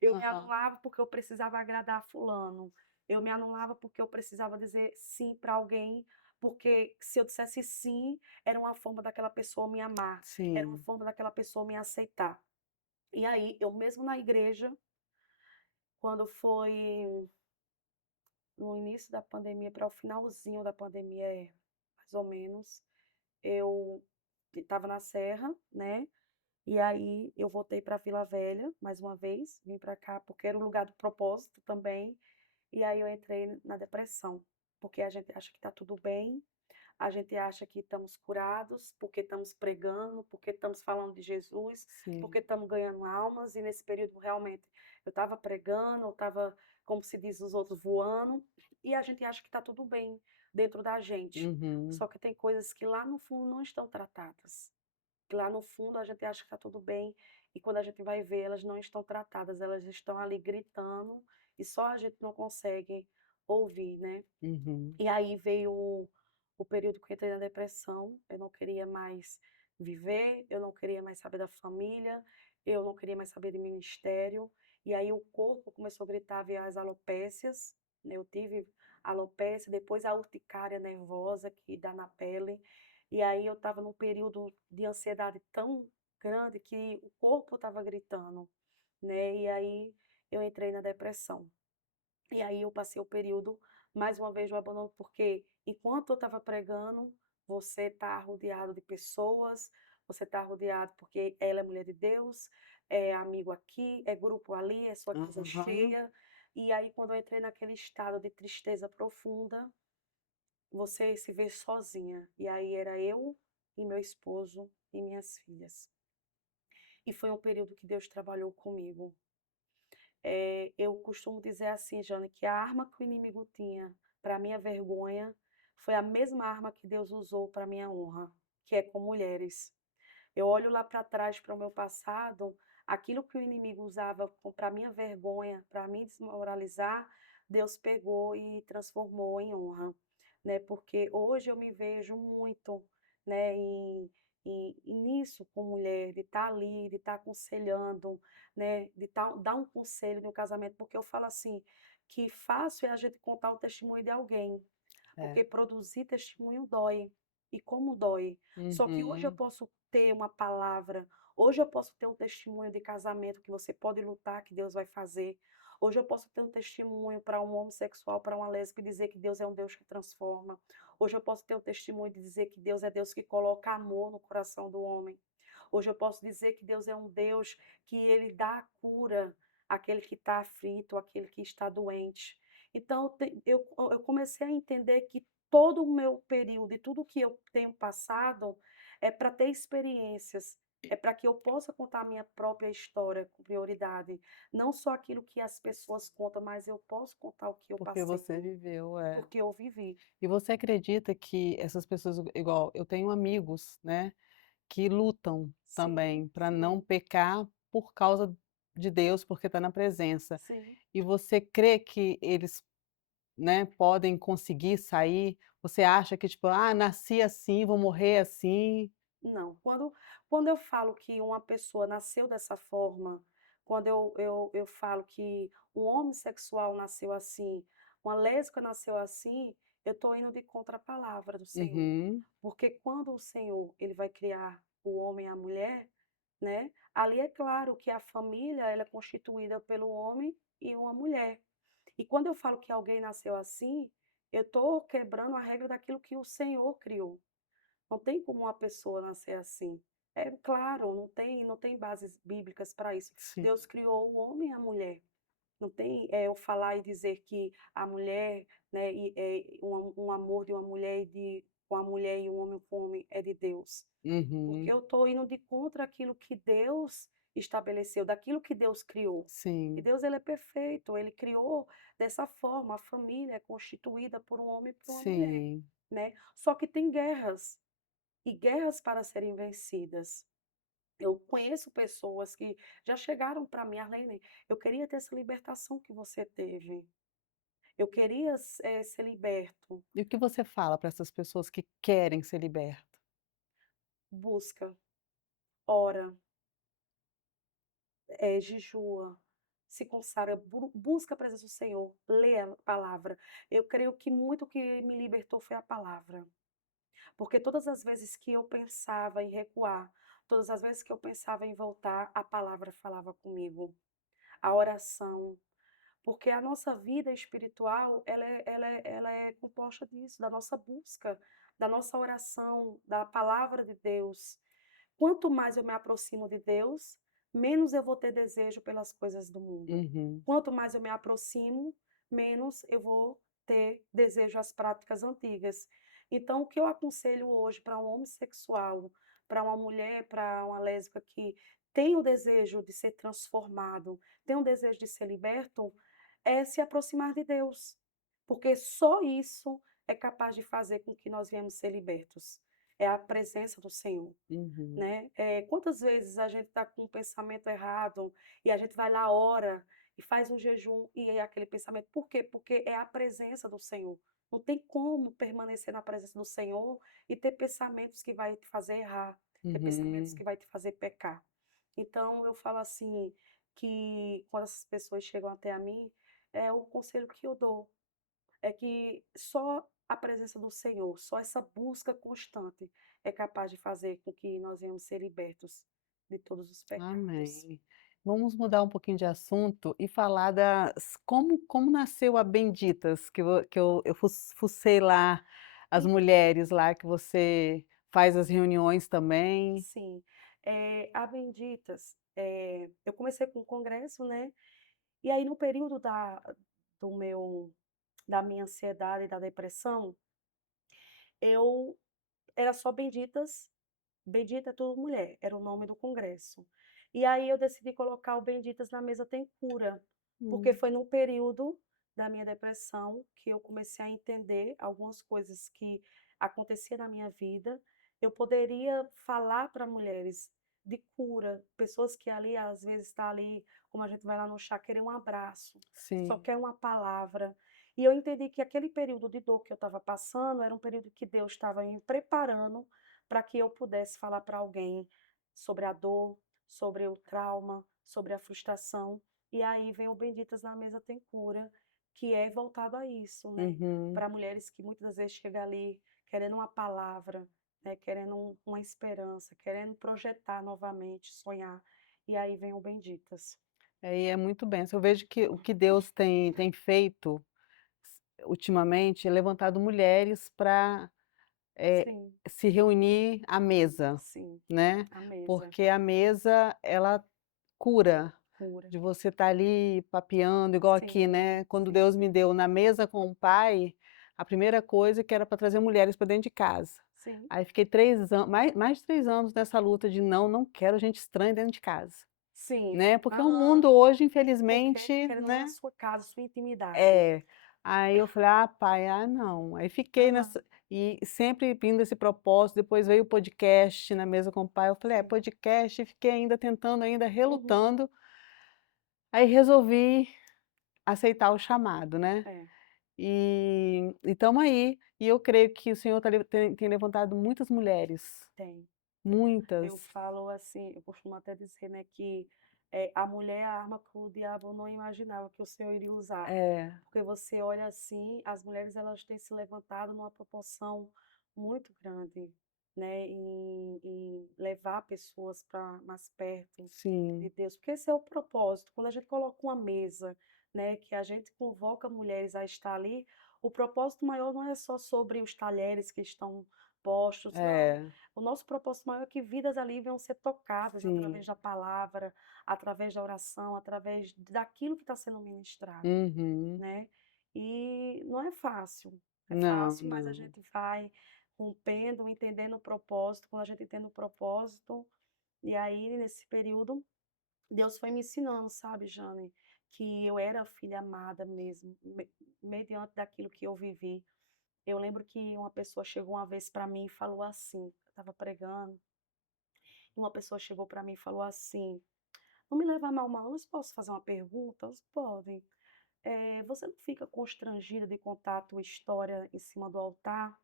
eu me Aham. anulava porque eu precisava agradar fulano. Eu me anulava porque eu precisava dizer sim para alguém, porque se eu dissesse sim, era uma forma daquela pessoa me amar, era uma Sim. forma daquela pessoa me aceitar. E aí, eu mesmo na igreja, quando foi no início da pandemia, para o finalzinho da pandemia, mais ou menos, eu estava na Serra, né? E aí eu voltei para Vila Velha mais uma vez, vim para cá porque era o lugar do propósito também. E aí eu entrei na depressão, porque a gente acha que está tudo bem, a gente acha que estamos curados, porque estamos pregando, porque estamos falando de Jesus, Sim. porque estamos ganhando almas, e nesse período realmente eu estava pregando, eu estava, como se diz os outros, voando, e a gente acha que está tudo bem dentro da gente. Uhum. Só que tem coisas que lá no fundo não estão tratadas. Que lá no fundo a gente acha que está tudo bem, e quando a gente vai ver, elas não estão tratadas, elas estão ali gritando, e só a gente não consegue ouvir, né? Uhum. E aí veio o período que eu entrei na depressão, eu não queria mais viver, eu não queria mais saber da família, eu não queria mais saber de ministério, e aí o corpo começou a gritar, veio as alopécias, né, eu tive alopecia, depois a urticária nervosa que dá na pele, e aí eu estava num período de ansiedade tão grande que o corpo estava gritando, né, e aí eu entrei na depressão. E aí eu passei o período, mais uma vez, do abandono, porque enquanto eu estava pregando, você está rodeado de pessoas, você está rodeado porque ela é mulher de Deus, é amigo aqui, é grupo ali, é sua casa Aham. cheia. E aí, quando eu entrei naquele estado de tristeza profunda, você se vê sozinha. E aí era eu e meu esposo e minhas filhas. E foi um período que Deus trabalhou comigo. Eu costumo dizer assim, Jane, que a arma que o inimigo tinha para minha vergonha foi a mesma arma que Deus usou para minha honra, que é com mulheres. Eu olho lá para trás para o meu passado, aquilo que o inimigo usava para minha vergonha, para me desmoralizar, Deus pegou e transformou em honra, né? Porque hoje eu me vejo muito, né, nisso com mulher, de estar ali, de estar aconselhando, né, de dar um conselho no casamento, porque eu falo assim, que fácil é a gente contar o testemunho de alguém, É. porque produzir testemunho dói. E como dói. Só que hoje eu Uhum. posso ter uma palavra, hoje eu posso ter um testemunho de casamento que você pode lutar, que Deus vai fazer. Hoje eu posso ter um testemunho para um homossexual, para uma lésbica e dizer que Deus é um Deus que transforma. Hoje eu posso ter um testemunho de dizer que Deus é Deus que coloca amor no coração do homem. Hoje eu posso dizer que Deus é um Deus que ele dá a cura àquele que está aflito, àquele que está doente. Então eu comecei a entender que todo o meu período e tudo que eu tenho passado é para ter experiências, é para que eu possa contar a minha própria história com prioridade. Não só aquilo que as pessoas contam, mas eu posso contar o que eu Porque passei, você viveu, é. porque eu vivi. E você acredita que essas pessoas, igual eu tenho amigos, né, que lutam Sim, também para não sim, pecar por causa de Deus, porque está na presença. sim. E você crê que eles, né, podem conseguir sair? Você acha que tipo: "Ah, nasci assim, vou morrer assim"? Não, quando eu falo que uma pessoa nasceu dessa forma, quando eu falo que um homossexual nasceu assim, uma lésbica nasceu assim, eu estou indo de contra a palavra do Senhor. Uhum, Porque quando o Senhor, ele vai criar o homem e a mulher, né, ali é claro que a família, ela é constituída pelo homem e uma mulher. E quando eu falo que alguém nasceu assim, eu estou quebrando a regra daquilo que o Senhor criou. Não tem como uma pessoa nascer assim. É claro, não tem bases bíblicas para isso. sim. Deus criou o homem e a mulher. Não tem, eu falar e dizer que a mulher, né, um amor de uma mulher e de com a mulher e um homem com o homem é de Deus. Porque Uhum, eu estou indo de contra aquilo que Deus estabeleceu, daquilo que Deus criou. E sim, Deus, ele é perfeito, ele criou dessa forma, a família é constituída por um homem e por uma mulher, sim. né. Só que tem guerras, e guerras para serem vencidas. Eu conheço pessoas que já chegaram para mim: "Arlene, eu queria ter essa libertação que você teve. Eu queria ser liberto". E o que você fala para essas pessoas que querem ser libertas? Busca, ora, jejua, se consagra, busca a presença do Senhor, lê a palavra. Eu creio que muito que me libertou foi a palavra. Porque todas as vezes que eu pensava em recuar, todas as vezes que eu pensava em voltar, a palavra falava comigo. A oração, porque a nossa vida espiritual, ela é composta disso, da nossa busca, da nossa oração, da palavra de Deus. Quanto mais eu me aproximo de Deus, menos eu vou ter desejo pelas coisas do mundo. Uhum, Quanto mais eu me aproximo, menos eu vou ter desejo às práticas antigas. Então, o que eu aconselho hoje para um homossexual, para uma mulher, para uma lésbica que tem o desejo de ser transformado, tem o desejo de ser liberto, é se aproximar de Deus, porque só isso é capaz de fazer com que nós venhamos ser libertos. É a presença do Senhor. uhum, Né, quantas vezes a gente está com um pensamento errado e a gente vai lá, ora e faz um jejum e é aquele pensamento por quê? Porque é a presença do Senhor. Não tem como permanecer na presença do Senhor e ter pensamentos que vai te fazer errar, ter pensamentos uhum. que vai te fazer pecar. Então eu falo assim, que quando essas pessoas chegam até a mim, é o conselho que eu dou, é que só a presença do Senhor, só essa busca constante é capaz de fazer com que nós venhamos ser libertos de todos os pecados. Amém. Vamos mudar um pouquinho de assunto e falar das como nasceu a Benditas, que eu fucei lá as E mulheres lá que você faz as reuniões também. sim, a Benditas, eu comecei com o congresso, né, e aí no período do meu da minha ansiedade e da depressão, eu era só Benditas. Bendita é tudo mulher, era o nome do congresso. E aí eu decidi colocar o Benditas na mesa tem cura, porque Hum, foi num período da minha depressão que eu comecei a entender algumas coisas que acontecia na minha vida. Eu poderia falar para mulheres de cura, pessoas que ali às vezes está ali, como a gente vai lá no chá, querer um abraço, só sim. quer uma palavra. E eu entendi que aquele período de dor que eu estava passando era um período que Deus estava me preparando para que eu pudesse falar para alguém sobre a dor, sobre o trauma, sobre a frustração. E aí vem o Benditas na Mesa Tem Cura, que é voltado a isso, né? Uhum, Para mulheres que muitas vezes chegam ali querendo uma palavra, né? Querendo uma esperança, querendo projetar novamente, sonhar. E aí vem o Benditas. E é muito benção. Eu vejo que o que Deus tem feito ultimamente é levantado mulheres para Sim, se reunir à mesa, sim, né, a mesa, porque a mesa ela cura, cura. de você estar ali papeando, igual aqui, Sim, né, quando sim, Deus me deu na mesa com o pai, a primeira coisa que era para trazer mulheres para dentro de casa. sim, Aí fiquei 3 anos, mais de 3 anos nessa luta de não quero gente estranha dentro de casa, sim. né, porque o Aham. mundo hoje Porque infelizmente, querendo ou não, a né. sua casa, a sua intimidade. É. Aí eu falei: "Ah, pai, ah, não". Aí fiquei Aham, nessa e sempre vindo esse propósito, depois veio o podcast na mesa com o pai, eu falei: "É, sim. podcast", e fiquei ainda tentando, ainda Uhum. relutando, aí resolvi aceitar o chamado, né. É, E estamos aí, e eu creio que o Senhor tem levantado muitas mulheres, tem. muitas. Eu falo assim, eu costumo até dizer, né, que, a mulher é a arma que o diabo não imaginava que o Senhor iria usar. É, Porque você olha assim, as mulheres elas têm se levantado numa proporção muito grande, né, em levar pessoas para mais perto de sim, Deus, porque esse é o propósito. Quando a gente coloca uma mesa, né, que a gente convoca mulheres a estar ali, o propósito maior não é só sobre os talheres que estão postos, não. é, O nosso propósito maior é que vidas ali venham ser tocadas sim. através da palavra, através da oração, através daquilo que está sendo ministrado, Uhum. né. E não é fácil, é Não, fácil, mas a não. gente vai rompendo, entendendo o propósito, quando a gente entende o propósito, e aí nesse período, Deus foi me ensinando, sabe, Jane, que eu era filha amada mesmo, mediante daquilo que eu vivi. Eu lembro que uma pessoa chegou uma vez para mim e falou assim, eu estava pregando, e uma pessoa chegou para mim e falou assim: "Não me leva a mal, mas posso fazer uma pergunta?" "Você pode". Você não fica constrangida de contar a tua história em cima do altar?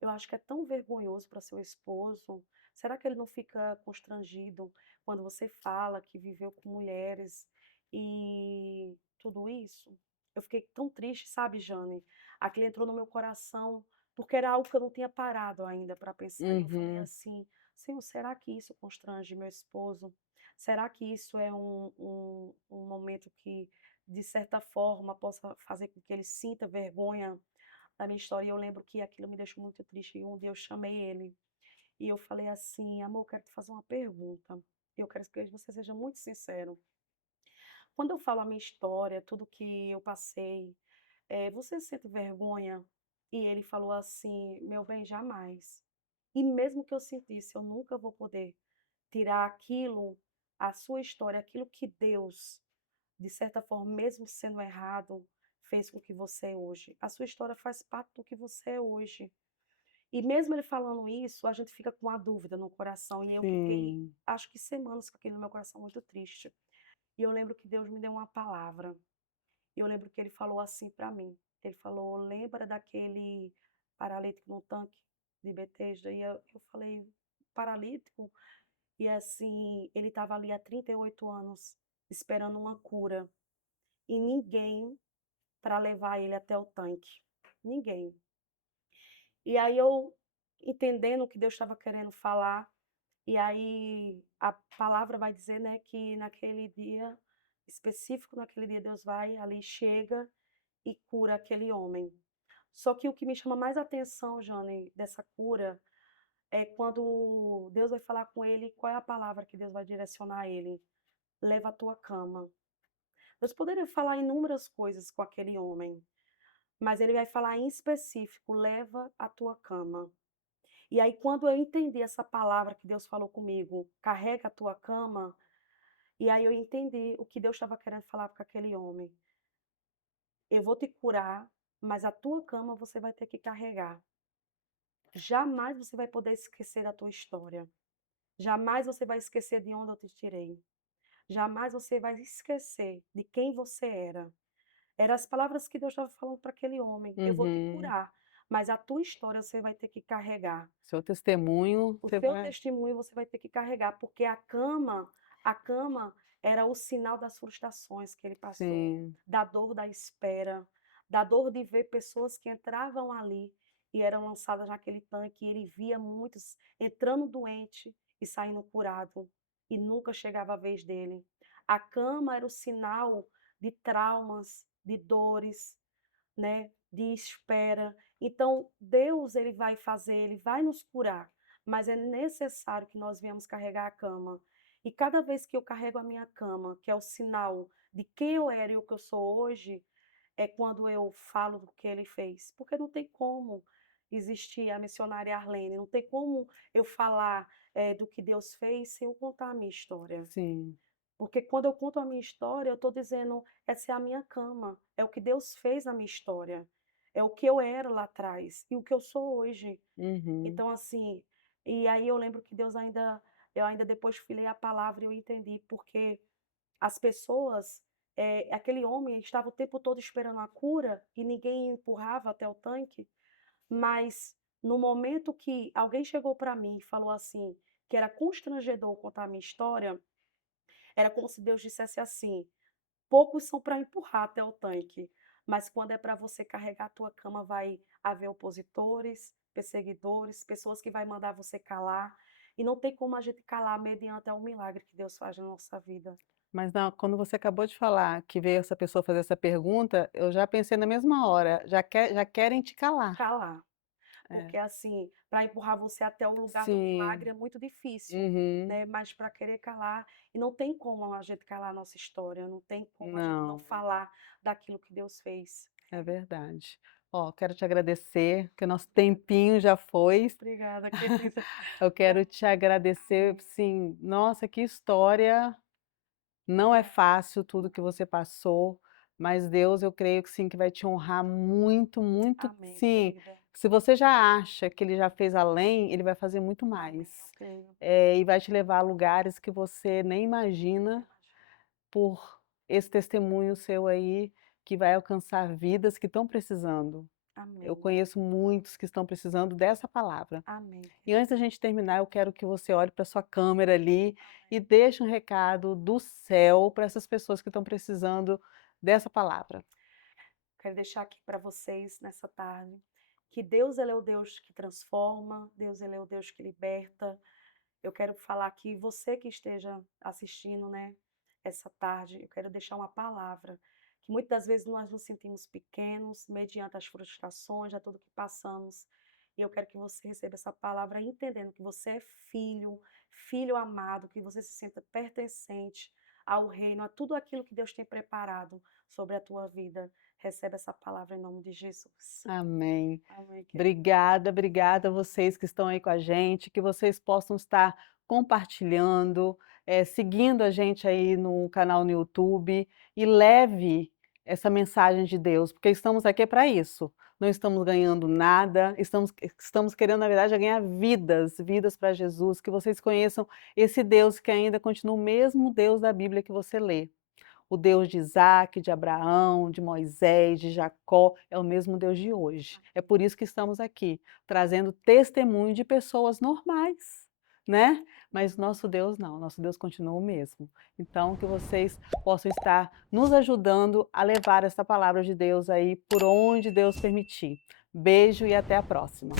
Eu acho que é tão vergonhoso para seu esposo. Será que ele não fica constrangido quando você fala que viveu com mulheres e tudo isso? Eu fiquei tão triste, sabe, Jane? Aquilo entrou no meu coração, porque era algo que eu não tinha parado ainda para pensar. E eu falei Uhum. assim: Senhor, será que isso constrange meu esposo? Será que isso é um momento que de certa forma, possa fazer com que ele sinta vergonha da minha história. E eu lembro que aquilo me deixou muito triste. E um dia eu chamei ele e eu falei assim: amor, eu quero te fazer uma pergunta. Eu quero que você seja muito sincero. Quando eu falo a minha história, tudo que eu passei, você sente vergonha? E ele falou assim: meu bem, jamais. E mesmo que eu sentisse, eu nunca vou poder tirar aquilo, a sua história, aquilo que Deus de certa forma, mesmo sendo errado, fez com que você é hoje. A sua história faz parte do que você é hoje. E mesmo ele falando isso, a gente fica com a dúvida no coração. E eu fiquei, Sim. acho que semanas com aquilo no meu coração muito triste. E eu lembro que Deus me deu uma palavra. E eu lembro que ele falou assim para mim. Ele falou: lembra daquele paralítico no tanque de Betesda? E eu falei: paralítico? E assim, ele estava ali há 38 anos, esperando uma cura. E ninguém para levar ele até o tanque. Ninguém. E aí eu, entendendo o que Deus estava querendo falar, e aí a palavra vai dizer, né, que naquele dia específico, naquele dia Deus vai ali, chega e cura aquele homem. Só que o que me chama mais atenção, Jane, dessa cura, é quando Deus vai falar com ele, qual é a palavra que Deus vai direcionar a ele? Leva a tua cama. Deus poderia falar inúmeras coisas com aquele homem, mas ele vai falar em específico: leva a tua cama. E aí, quando eu entendi essa palavra que Deus falou comigo, carrega a tua cama, e aí eu entendi o que Deus estava querendo falar com aquele homem. Eu vou te curar, mas a tua cama você vai ter que carregar. Jamais você vai poder esquecer da tua história. Jamais você vai esquecer de onde eu te tirei. Jamais você vai esquecer de quem você era. Eram as palavras que Deus estava falando para aquele homem: "Eu vou te Uhum. curar, mas a tua história você vai ter que carregar. Seu testemunho, O você teu vai testemunho você vai ter que carregar", porque a cama era o sinal das frustrações que ele passou, sim. da dor da espera, da dor de ver pessoas que entravam ali e eram lançadas naquele tanque, e ele via muitos entrando doente e saindo curado, e nunca chegava a vez dele. A cama era o sinal de traumas, de dores, né, de espera. Então, Deus ele vai fazer, ele vai nos curar, mas é necessário que nós venhamos carregar a cama. E cada vez que eu carrego a minha cama, que é o sinal de quem eu era e o que eu sou hoje, é quando eu falo do que ele fez. Porque não tem como existir a missionária Arlene, não tem como eu falar do que Deus fez sem eu contar a minha história. Sim. Porque quando eu conto a minha história, eu estou dizendo, essa é a minha cama, é o que Deus fez na minha história, é o que eu era lá atrás e o que eu sou hoje. Uhum. Então, assim, e aí eu lembro que eu ainda depois fui ler a palavra e eu entendi porque as pessoas, aquele homem estava o tempo todo esperando a cura e ninguém empurrava até o tanque, mas no momento que alguém chegou para mim e falou assim, que era constrangedor contar a minha história, era como se Deus dissesse assim: poucos são para empurrar até o tanque, mas quando é para você carregar a tua cama, vai haver opositores, perseguidores, pessoas que vai mandar você calar, e não tem como a gente calar mediante ao milagre que Deus faz na nossa vida. Mas não, quando você acabou de falar que veio essa pessoa fazer essa pergunta, eu já pensei na mesma hora, já querem te calar. Calar, É. porque assim, para empurrar você até o lugar do milagre Sim. é muito difícil, Uhum. né, mas para querer calar e não tem como a gente calar a nossa história, não tem como a gente não Não, falar daquilo que Deus fez. é verdade. Ó, quero te agradecer, que o nosso tempinho já foi. Obrigada, querida. Eu quero te agradecer, Amém. sim, nossa, que história. Não é fácil tudo que você passou, mas Deus, eu creio que sim, que vai te honrar muito, muito, Amém, sim. querida. Se você já acha que Ele já fez além, Ele vai fazer muito Amém, eu mais. creio. E vai te levar a lugares que você nem Nem imagina imagino. por esse testemunho seu aí, que vai alcançar vidas que estão precisando. Eu Amém. conheço muitos que estão precisando dessa palavra. Amém, E antes da querida. gente terminar, eu quero que você olhe para sua câmera ali e Amém. deixe um recado do céu para essas pessoas que estão precisando dessa palavra. Quero deixar aqui para vocês nessa tarde que Deus ele é o Deus que transforma, Deus ele é o Deus que liberta. Eu quero falar aqui, você que esteja assistindo, né, essa tarde, eu quero deixar uma palavra que muitas das vezes nós nos sentimos pequenos mediante as frustrações, a tudo que passamos. E eu quero que você receba essa palavra entendendo que você é filho, filho amado, que você se sinta pertencente ao reino, a tudo aquilo que Deus tem preparado sobre a tua vida. Recebe essa palavra em nome de Jesus. Amém. Amém, querido. Obrigada, obrigada a vocês que estão aí com a gente, que vocês possam estar compartilhando, seguindo a gente aí no canal no YouTube e leve essa mensagem de Deus, porque estamos aqui para isso. Não estamos ganhando nada, estamos querendo, na verdade, é ganhar vidas, vidas para Jesus, que vocês conheçam esse Deus que ainda continua o mesmo Deus da Bíblia que você lê. O Deus de Isaac, de Abraão, de Moisés, de Jacó, é o mesmo Deus de hoje. É por isso que estamos aqui, trazendo testemunho de pessoas normais, né? Mas nosso Deus não, nosso Deus continua o mesmo. Então, que vocês possam estar nos ajudando a levar essa palavra de Deus aí por onde Deus permitir. Beijo e até a próxima.